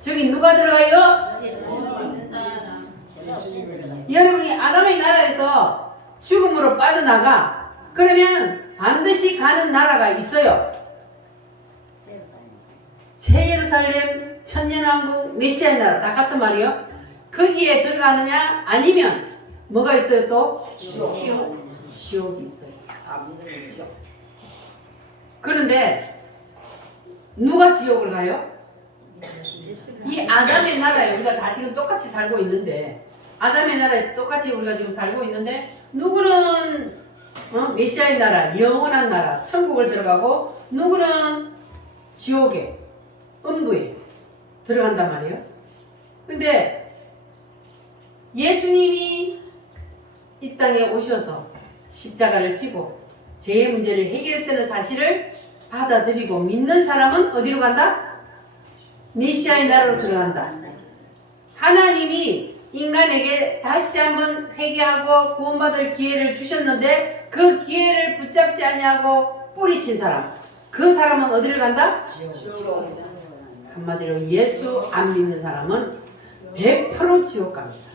저기 누가 들어가요? 예수 믿는 사람. 여러분이 아담의 나라에서 죽음으로 빠져나가 그러면 반드시 가는 나라가 있어요. 새 예루살렘, 천년왕국, 메시아의 나라 다 같은 말이요. 거기에 들어가느냐 아니면 뭐가 있어요 또? 지옥이 있어요. 그런데 누가 지옥을 가요? 이 아담의 나라에 우리가 다 지금 똑같이 살고 있는데 아담의 나라에서 똑같이 우리가 지금 살고 있는데 누구는 메시아의 나라, 영원한 나라, 천국을 들어가고 누구는 지옥에, 음부에 들어간단 말이에요. 근데 예수님이 이 땅에 오셔서 십자가를 지고 죄의 문제를 해결했다는 사실을 받아들이고 믿는 사람은 어디로 간다? 메시아의 나라로 들어간다. 하나님이 인간에게 다시 한번 회개하고 구원받을 기회를 주셨는데 그 기회를 붙잡지 아니하고 뿌리친 사람, 그 사람은 어디를 간다? 한마디로 예수 안 믿는 사람은 100% 지옥 갑니다.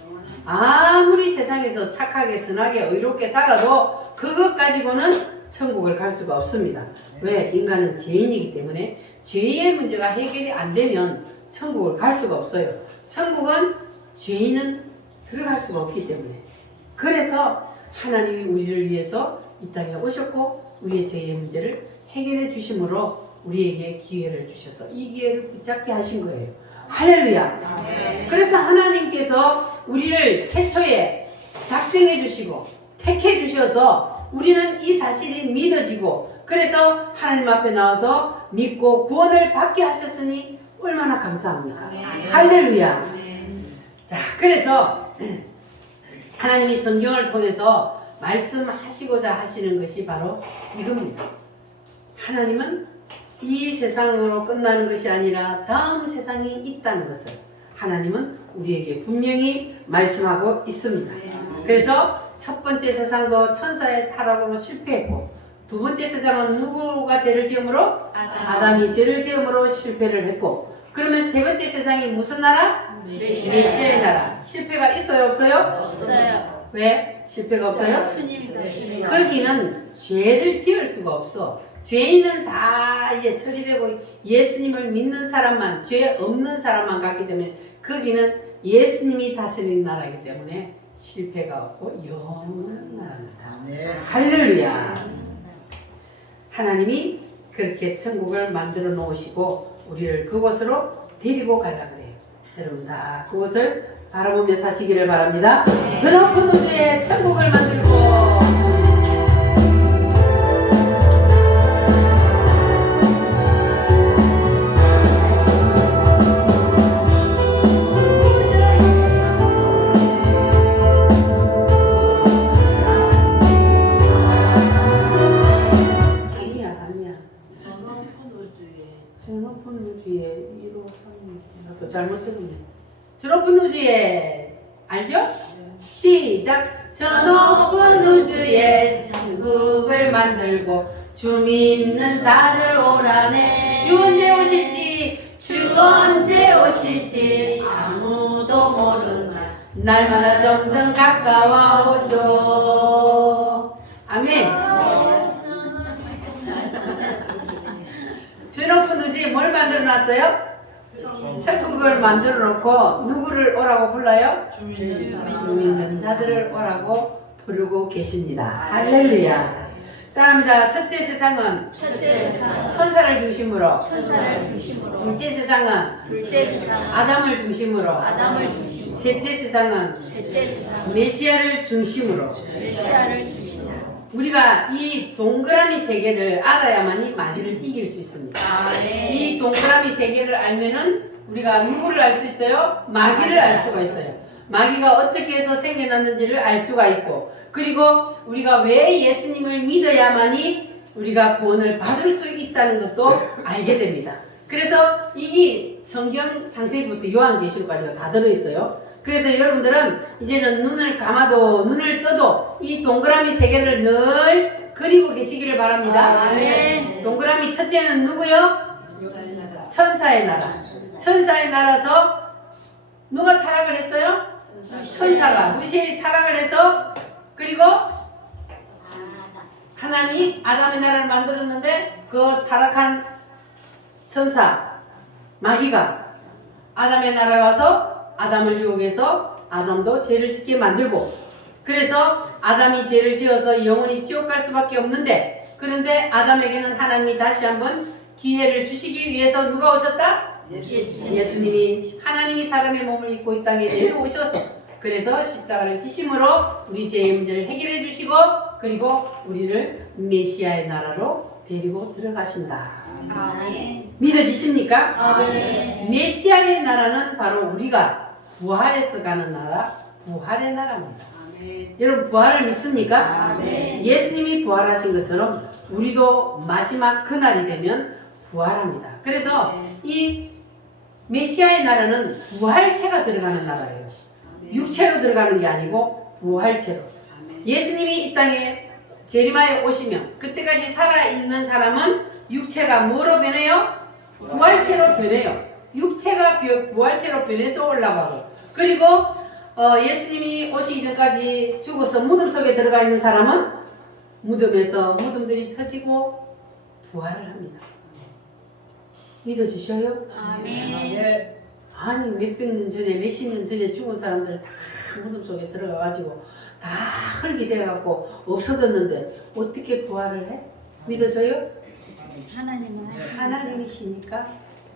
아무리 세상에서 착하게 선하게 의롭게 살아도 그것 가지고는 천국을 갈 수가 없습니다. 왜? 인간은 죄인이기 때문에 죄의 문제가 해결이 안 되면 천국을 갈 수가 없어요. 천국은 죄인은 들어갈 수가 없기 때문에. 그래서 하나님이 우리를 위해서 이 땅에 오셨고 우리의 죄의 문제를 해결해 주심으로 우리에게 기회를 주셔서 이 기회를 붙잡게 하신 거예요. 할렐루야. 그래서 하나님께서 우리를 태초에 작정해 주시고 택해 주셔서 우리는 이 사실이 믿어지고 그래서 하나님 앞에 나와서 믿고 구원을 받게 하셨으니 얼마나 감사합니까? 할렐루야. 자, 그래서 하나님이 성경을 통해서 말씀하시고자 하시는 것이 바로 이겁니다. 하나님은 이 세상으로 끝나는 것이 아니라 다음 세상이 있다는 것을 하나님은 우리에게 분명히 말씀하고 있습니다. 그래서 첫 번째 세상도 천사의 타락으로 실패했고 두 번째 세상은 누구가 죄를 지음으로? 아담이 죄를 지음으로 실패를 했고 그러면 세 번째 세상이 무슨 나라? 메시아의 나라. 실패가 있어요 없어요? 없어요. 왜? 실패가 없어요? 예수님이 거기는 죄를 지을 수가 없어. 죄인은 다 이제 처리되고 예수님을 믿는 사람만, 죄 없는 사람만 갔기 때문에 거기는 예수님이 다스리는 나라이기 때문에 실패가 없고 영원한 나라입니다. 할렐루야. 하나님이 그렇게 천국을 만들어 놓으시고 우리를 그곳으로 데리고 가려고 그래요. 여러분 다 그곳을 바라보며 사시기를 바랍니다. 저 높은 우주에 천국을 만들고 또 잘못 적었네. 저 높은 우주에 알죠? 시작. 저 높은 우주에 천국을 만들고 주 믿는 자들 오라네. 주 언제 오실지 주 언제 오실지 아무도 모르는 날마다 점점 가까워오죠. 아멘. 저 높은 우주에 뭘 만들어 놨어요? 천국을 만들어 놓고 누구를 오라고 불러요? 주 믿는 자들을 오라고 부르고 계십니다. 할렐루야. 따라합니다. 첫째 세상은 천사를 중심으로, 둘째 세상은 아담을 중심으로, 셋째 세상은 메시아를 중심으로. 우리가 이 동그라미 세계를 알아야만이 마귀를 이길 수 있습니다. 이 동그라미 세계를 알면은 우리가 누구를 알 수 있어요? 마귀를 알 수가 있어요. 마귀가 어떻게 해서 생겨났는지를 알 수가 있고, 그리고 우리가 왜 예수님을 믿어야만이 우리가 구원을 받을 수 있다는 것도 알게 됩니다. 그래서 이 성경 창세기부터 요한계시록까지가 다 들어있어요. 그래서 여러분들은 이제는 눈을 감아도 눈을 떠도 이 동그라미 세 개를 늘 그리고 계시기를 바랍니다. 아멘. 동그라미 첫째는 누구요? 천사의 나라. 천사의 나라서 누가 타락을 했어요? 천사가 루시엘이 타락을 해서, 그리고 하나님이 아담의 나라를 만들었는데 그 타락한 천사 마귀가 아담의 나라에 와서 아담을 유혹해서 아담도 죄를 짓게 만들고, 그래서 아담이 죄를 지어서 영원히 지옥 갈 수밖에 없는데, 그런데 아담에게는 하나님이 다시 한번 기회를 주시기 위해서 누가 오셨다? 예수님이, 하나님이 사람의 몸을 입고 이 땅에 내려오셔서, 그래서 십자가를 지심으로 우리 죄의 문제를 해결해 주시고, 그리고 우리를 메시아의 나라로 데리고 들어가신다. 아멘. 믿어지십니까? 아멘. 메시아의 나라는 바로 우리가 부활해서 가는 나라, 부활의 나라입니다. 여러분 부활을 믿습니까? 아멘. 예수님이 부활하신 것처럼 우리도 마지막 그날이 되면 부활합니다. 그래서 이 메시아의 나라는 부활체가 들어가는 나라예요. 육체로 들어가는 게 아니고 부활체로. 예수님이 이 땅에 재림하여 오시면 그때까지 살아있는 사람은 육체가 뭐로 변해요? 부활체로 변해요. 육체가 부활체로 변해서 올라가고, 그리고 예수님이 오시기 전까지 죽어서 무덤 속에 들어가 있는 사람은 무덤에서 무덤들이 터지고 부활을 합니다. 믿어주셔요? 아멘. 아니 몇백 년 전에 몇십 년 전에 죽은 사람들 다 무덤 속에 들어가가지고 다 흙이 돼갖고 없어졌는데 어떻게 부활을 해? 믿어져요? 하나님은 하나님이시니까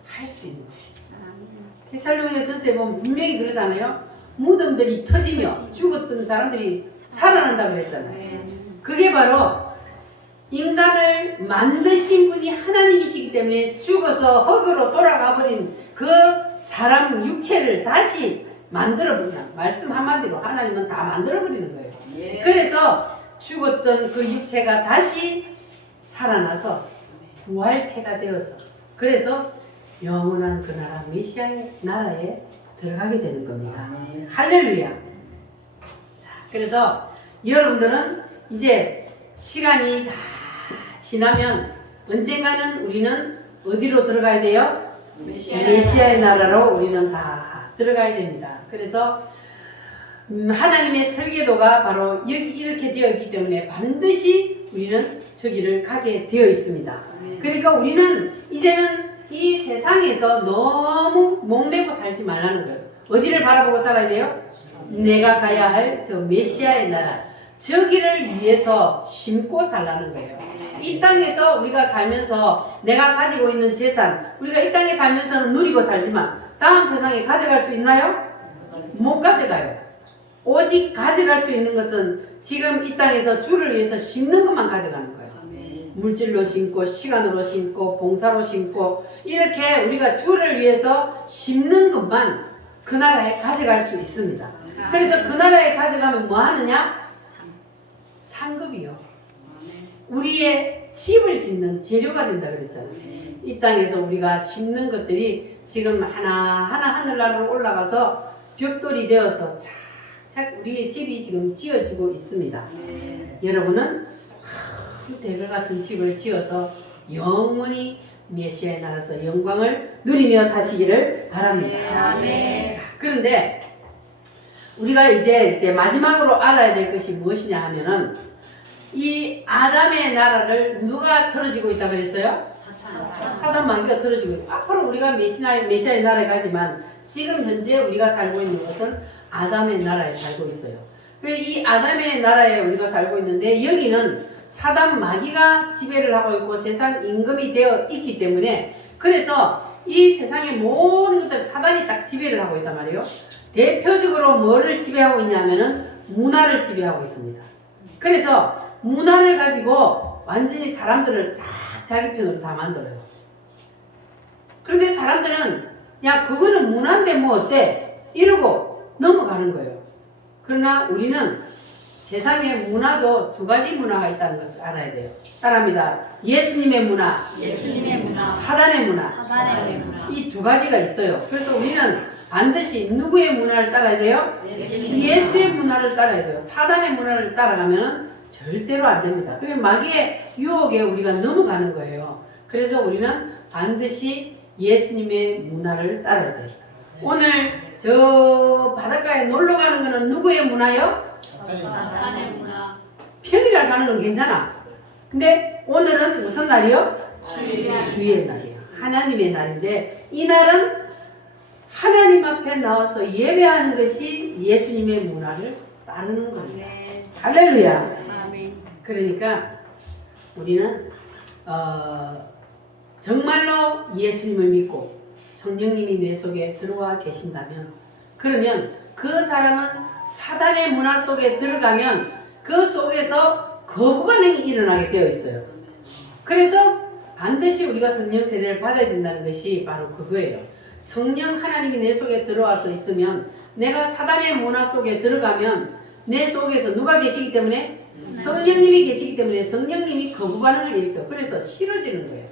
할 수 있는 거예요. 아멘. 데살로니가 전서에 보면 분명히 그러잖아요. 무덤들이 터지며 죽었던 사람들이 살아난다 그랬잖아요. 그게 바로 인간을 만드신 분이 하나님이시기 때문에 죽어서 흙으로 돌아가 버린 그 사람 육체를 다시 만들어버린다. 말씀 한마디로 하나님은 다 만들어버리는 거예요. 그래서 죽었던 그 육체가 다시 살아나서 부활체가 되어서, 그래서 영원한 그 나라 메시아의 나라에 들어가게 되는 겁니다. 할렐루야. 자, 그래서 여러분들은 이제 시간이 다 지나면 언젠가는 우리는 어디로 들어가야 돼요? 메시아의 나라로 우리는 다 들어가야 됩니다. 그래서 하나님의 설계도가 바로 여기 이렇게 되어 있기 때문에 반드시 우리는 저기를 가게 되어 있습니다. 그러니까 우리는 이제는 이 세상에서 너무 목매고 살지 말라는 거예요. 어디를 바라보고 살아야 돼요? 내가 가야 할 저 메시아의 나라, 저기를 위해서 심고 살라는 거예요. 이 땅에서 우리가 살면서 내가 가지고 있는 재산, 우리가 이 땅에 살면서는 누리고 살지만 다음 세상에 가져갈 수 있나요? 못 가져가요. 오직 가져갈 수 있는 것은 지금 이 땅에서 주를 위해서 심는 것만 가져가는 거예요. 물질로 심고 시간으로 심고 봉사로 심고 이렇게 우리가 주를 위해서 심는 것만 그 나라에 가져갈 수 있습니다. 그래서 그 나라에 가져가면 뭐 하느냐? 상급이요. 우리의 집을 짓는 재료가 된다 그랬잖아요. 이 땅에서 우리가 심는 것들이 지금 하나하나 하늘나라로 올라가서 벽돌이 되어서 착착 우리의 집이 지금 지어지고 있습니다. 여러분은 큰 대가 같은 집을 지어서 영원히 메시아의 나라에서 영광을 누리며 사시기를 바랍니다. 아멘. 그런데 우리가 이제 마지막으로 알아야 될 것이 무엇이냐 하면은 이 아담의 나라를 누가 틀어지고 있다 그랬어요? 사단 마귀가 틀어지고 있고, 앞으로 우리가 메시아의 나라에 가지만 지금 현재 우리가 살고 있는 것은 아담의 나라에 살고 있어요. 그래서 이 아담의 나라에 우리가 살고 있는데 여기는 사단 마귀가 지배를 하고 있고 세상 임금이 되어 있기 때문에, 그래서 이 세상의 모든 것들 사단이 딱 지배를 하고 있단 말이에요. 대표적으로 뭐를 지배하고 있냐면은 문화를 지배하고 있습니다. 그래서 문화를 가지고 완전히 사람들을 싹 자기 편으로 다 만들어요. 그런데 사람들은 야 그거는 문화인데 뭐 어때? 이러고 넘어가는 거예요. 그러나 우리는 세상의 문화도 두 가지 문화가 있다는 것을 알아야 돼요. 따라합니다. 예수님의 문화, 예수님의 문화, 사단의 문화. 사단의 문화. 이 두 가지가 있어요. 그래서 우리는 반드시 누구의 문화를 따라야 돼요? 예수님의 예수의 문화를 따라야 돼요. 사단의 문화를 따라가면 절대로 안 됩니다. 그리고 마귀의 유혹에 우리가 넘어가는 거예요. 그래서 우리는 반드시 예수님의 문화를 따라야 돼요. 오늘 저 바닷가에 놀러 가는 거는 누구의 문화요? 사단의 문화. 평일날 가는 건 괜찮아. 근데 오늘은 무슨 날이요? 주의 날이에요. 하나님의 날인데 이 날은 하나님 앞에 나와서 예배하는 것이 예수님의 문화를 따르는 겁니다. 할렐루야. 아멘. 그러니까 우리는 정말로 예수님을 믿고 성령님이 내 속에 들어와 계신다면 그러면 그 사람은 사단의 문화 속에 들어가면 그 속에서 거부 반응이 일어나게 되어 있어요. 그래서 반드시 우리가 성령 세례를 받아야 된다는 것이 바로 그거예요. 성령 하나님이 내 속에 들어와서 있으면 내가 사단의 문화 속에 들어가면 내 속에서 누가 계시기 때문에 성령님이 계시기 때문에 성령님이 거부 반응을 일으켜. 그래서 싫어지는 거예요.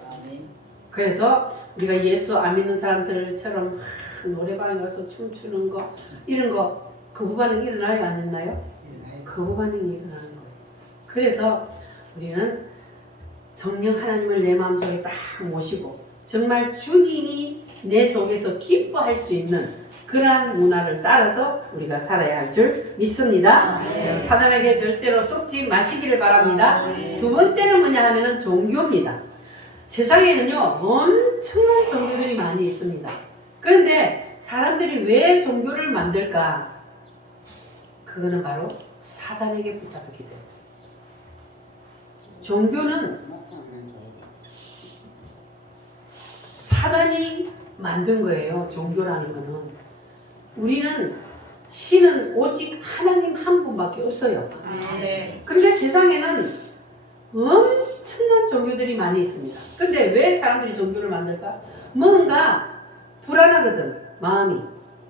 그래서 우리가 예수 안 믿는 사람들처럼 노래방에 가서 춤추는 거 이런 거 거부 반응이 일어나요? 안 일어나요? 거부 반응이 일어나는 거예요. 그래서 우리는 성령 하나님을 내 마음속에 딱 모시고 정말 주님이 내 속에서 기뻐할 수 있는 그러한 문화를 따라서 우리가 살아야 할 줄 믿습니다. 사단에게 절대로 속지 마시기를 바랍니다. 두 번째는 뭐냐 하면은 종교입니다. 세상에는요 엄청난 종교들이 많이 있습니다. 그런데 사람들이 왜 종교를 만들까? 그거는 바로 사단에게 붙잡히게 돼요. 종교는 사단이 만든 거예요. 종교라는 거는. 우리는 신은 오직 하나님 한 분밖에 없어요. 근데 세상에는 엄청난 종교들이 많이 있습니다. 근데 왜 사람들이 종교를 만들까? 뭔가 불안하거든, 마음이.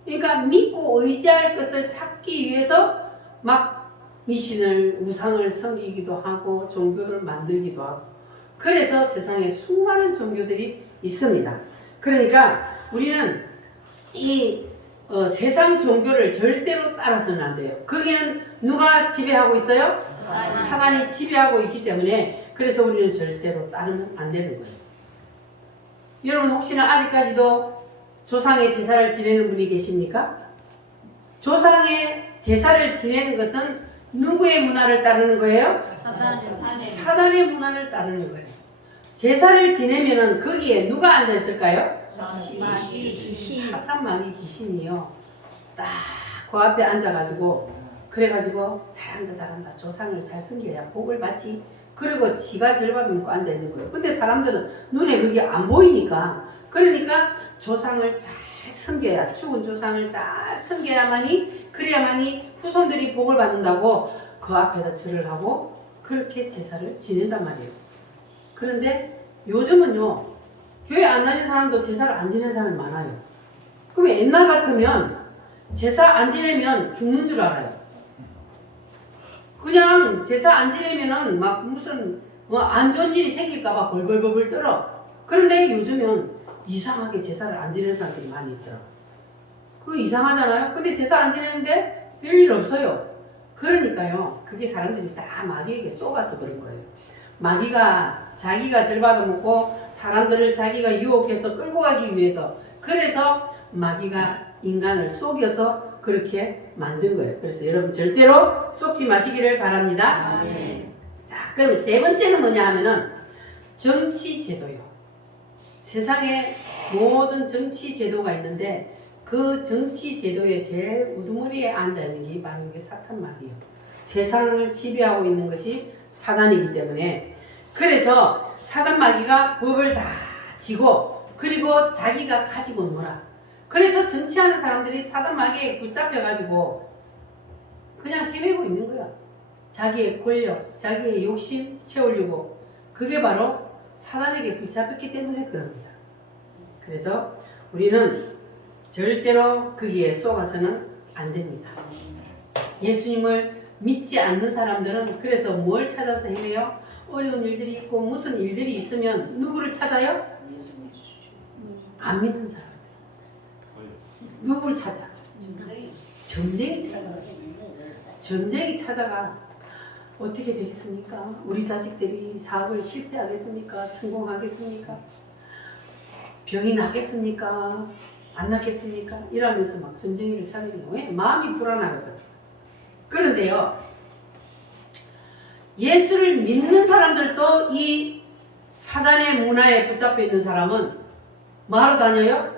그러니까 믿고 의지할 것을 찾기 위해서 막 미신을, 우상을 섬기기도 하고 종교를 만들기도 하고. 그래서 세상에 수많은 종교들이 있습니다. 그러니까 우리는 이 세상 종교를 절대로 따라서는 안 돼요. 거기는 누가 지배하고 있어요? 사단이 지배하고 있기 때문에 그래서 우리는 절대로 따르면 안 되는 거예요. 여러분 혹시나 아직까지도 조상의 제사를 지내는 분이 계십니까? 조상의 제사를 지내는 것은 누구의 문화를 따르는 거예요? 사단의 문화를 따르는 거예요. 제사를 지내면은 거기에 누가 앉아 있을까요? 마귀 귀신. 사단 마귀 귀신이요. 딱 그 앞에 앉아가지고 그래가지고 잘한다 조상을 잘 섬겨야 복을 받지. 그리고 지가 절받아 먹고 앉아 있는 거예요. 근데 사람들은 눈에 그게 안 보이니까 그러니까 조상을 잘 섬겨야 죽은 조상을 잘 섬겨야만이 그래야만이 후손들이 복을 받는다고 그 앞에다 절을 하고 그렇게 제사를 지낸단 말이에요. 그런데 요즘은요 교회 안 다니는 사람도 제사를 안 지내는 사람이 많아요. 그럼 옛날 같으면 제사 안 지내면 죽는 줄 알아요. 그냥 제사 안 지내면은 막 무슨 안 좋은 일이 생길까봐 벌벌벌 떨어. 그런데 요즘은 이상하게 제사를 안 지내는 사람들이 많이 있더라고. 그거 이상하잖아요. 근데 제사 안 지내는데 별일 없어요. 그러니까요 그게 사람들이 다 마귀에게 쏘가서 그런 거예요. 마귀가 자기가 절받아먹고 사람들을 자기가 유혹해서 끌고 가기 위해서 그래서 마귀가 인간을 속여서 그렇게 만든 거예요. 그래서 여러분 절대로 속지 마시기를 바랍니다. 자, 그러면 세 번째는 뭐냐 하면은 정치 제도요. 세상에 모든 정치 제도가 있는데 그 정치 제도의 제일 우두머리에 앉아 있는 게 바로 이게 사탄 마귀예요. 세상을 지배하고 있는 것이 사단이기 때문에 그래서 사단 마귀가 법을 다 지고 그리고 자기가 가지고 놀아. 그래서 정치하는 사람들이 사단 마귀에 붙잡혀가지고 그냥 헤매고 있는 거야. 자기의 권력, 자기의 욕심 채우려고. 그게 바로 사단에게 붙잡혔기 때문에 그럽니다. 그래서 우리는 절대로 거기에 속아서는 안 됩니다. 예수님을 믿지 않는 사람들은 그래서 뭘 찾아서 헤매요? 어려운 일들이 있고 무슨 일들이 있으면 누구를 찾아요? 안 믿는 사람. 누구를 찾아? 점쟁이 찾아가. 점쟁이 찾아가. 어떻게 되겠습니까? 우리 자식들이 사업을 실패하겠습니까? 성공하겠습니까? 병이 낫겠습니까? 안 낫겠습니까? 이러면서 막 점쟁이를 찾는 거예요. 왜? 마음이 불안하거든. 그런데요, 예수를 믿는 사람들도 이 사단의 문화에 붙잡혀 있는 사람은 뭐하러 다녀요?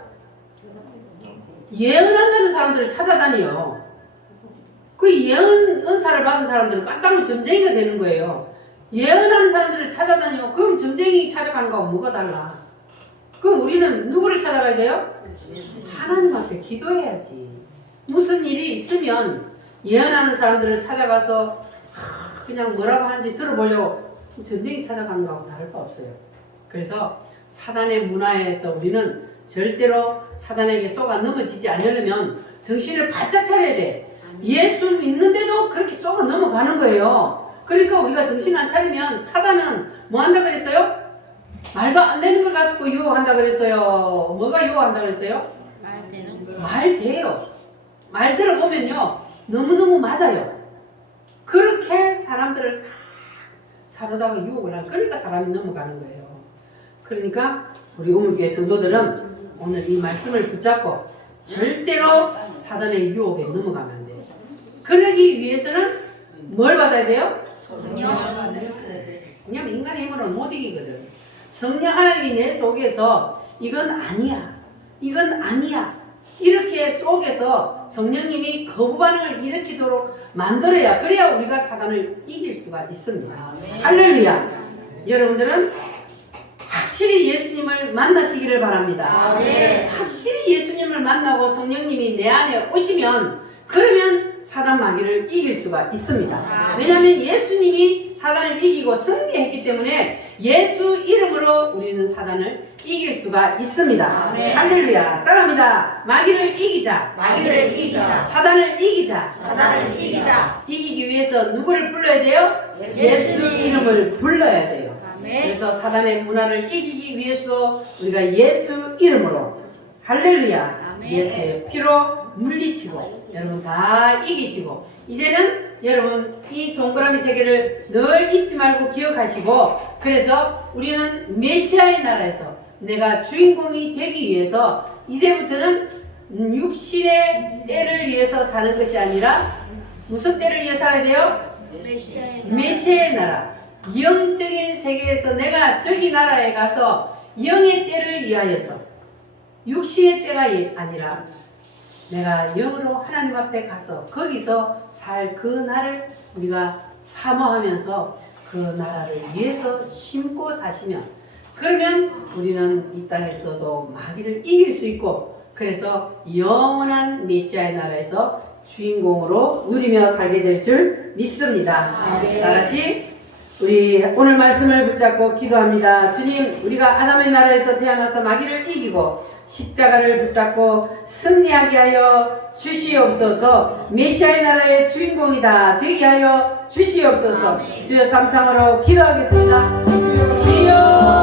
예언한다는 사람들을 찾아다녀요. 그 예언 은사를 받은 사람들은 깜짝으로 점쟁이가 되는 거예요. 예언하는 사람들을 찾아다녀. 그럼 점쟁이 찾아가는 거하고 뭐가 달라? 그럼 우리는 누구를 찾아가야 돼요? 하나님 앞에 기도해야지. 무슨 일이 있으면 예언하는 사람들을 찾아가서 그냥 뭐라고 하는지 들어보려고 점쟁이 찾아가는 거하고 다를 바 없어요. 그래서 사단의 문화에서 우리는 절대로 사단에게 속아 넘어지지 않으려면 정신을 바짝 차려야 돼. 예수 믿는데도 그렇게 속아 넘어가는 거예요. 그러니까 우리가 정신 안 차리면 사단은 뭐 한다 그랬어요? 말도 안 되는 것 갖고 유혹한다 그랬어요. 뭐가 유혹한다 그랬어요? 말 돼요. 말 들어보면요 너무너무 맞아요. 그렇게 사람들을 싹 사로잡아 유혹을 하는, 그러니까 사람이 넘어가는 거예요. 그러니까 우리 우물교회 성도들은 오늘 이 말씀을 붙잡고 절대로 사단의 유혹에 넘어가면 안 돼요. 그러기 위해서는 뭘 받아야 돼요? 성령. 왜냐면 인간의 힘으로는 못 이기거든. 성령 하나님이 내 속에서 이건 아니야, 이건 아니야, 이렇게 속에서 성령님이 거부 반응을 일으키도록 만들어야, 그래야 우리가 사단을 이길 수가 있습니다. 할렐루야. 여러분들은 확실히 예수님을 만나시기를 바랍니다. 확실히 예수님을 만나고 성령님이 내 안에 오시면, 그러면 사단 마귀를 이길 수가 있습니다. 왜냐하면 예수님이 사단을 이기고 승리했기 때문에 예수 이름으로 우리는 사단을 이길 수가 있습니다. 할렐루야. 따라합니다. 마귀를 이기자. 마귀를 이기자. 사단을 이기자. 사단을 이기자. 이기기 위해서 누구를 불러야 돼요? 예수 이름을 불러야 돼요. 그래서 사단의 문화를 이기기 위해서 우리가 예수 이름으로, 할렐루야, 예수의 피로 물리치고 여러분 다 이기시고, 이제는 여러분 이 동그라미 세계를 늘 잊지 말고 기억하시고, 그래서 우리는 메시아의 나라에서 내가 주인공이 되기 위해서 이제부터는 육신의 때를 위해서 사는 것이 아니라 무슨 때를 위해서 살아야 돼요? 메시아의 나라, 영적인 세계에서 내가 저기 나라에 가서 영의 때를 위하여서, 육신의 때가 아니라 내가 영으로 하나님 앞에 가서 거기서 살 그 날을 우리가 사모하면서 그 나라를 위해서 심고 사시면, 그러면 우리는 이 땅에서도 마귀를 이길 수 있고, 그래서 영원한 메시아의 나라에서 주인공으로 누리며 살게 될 줄 믿습니다. 다같이 우리 오늘 말씀을 붙잡고 기도합니다. 주님, 우리가 아담의 나라에서 태어나서 마귀를 이기고 십자가를 붙잡고 승리하게 하여 주시옵소서. 메시아의 나라의 주인공이 다 되게 하여 주시옵소서. 주여 삼창으로 기도하겠습니다. 주여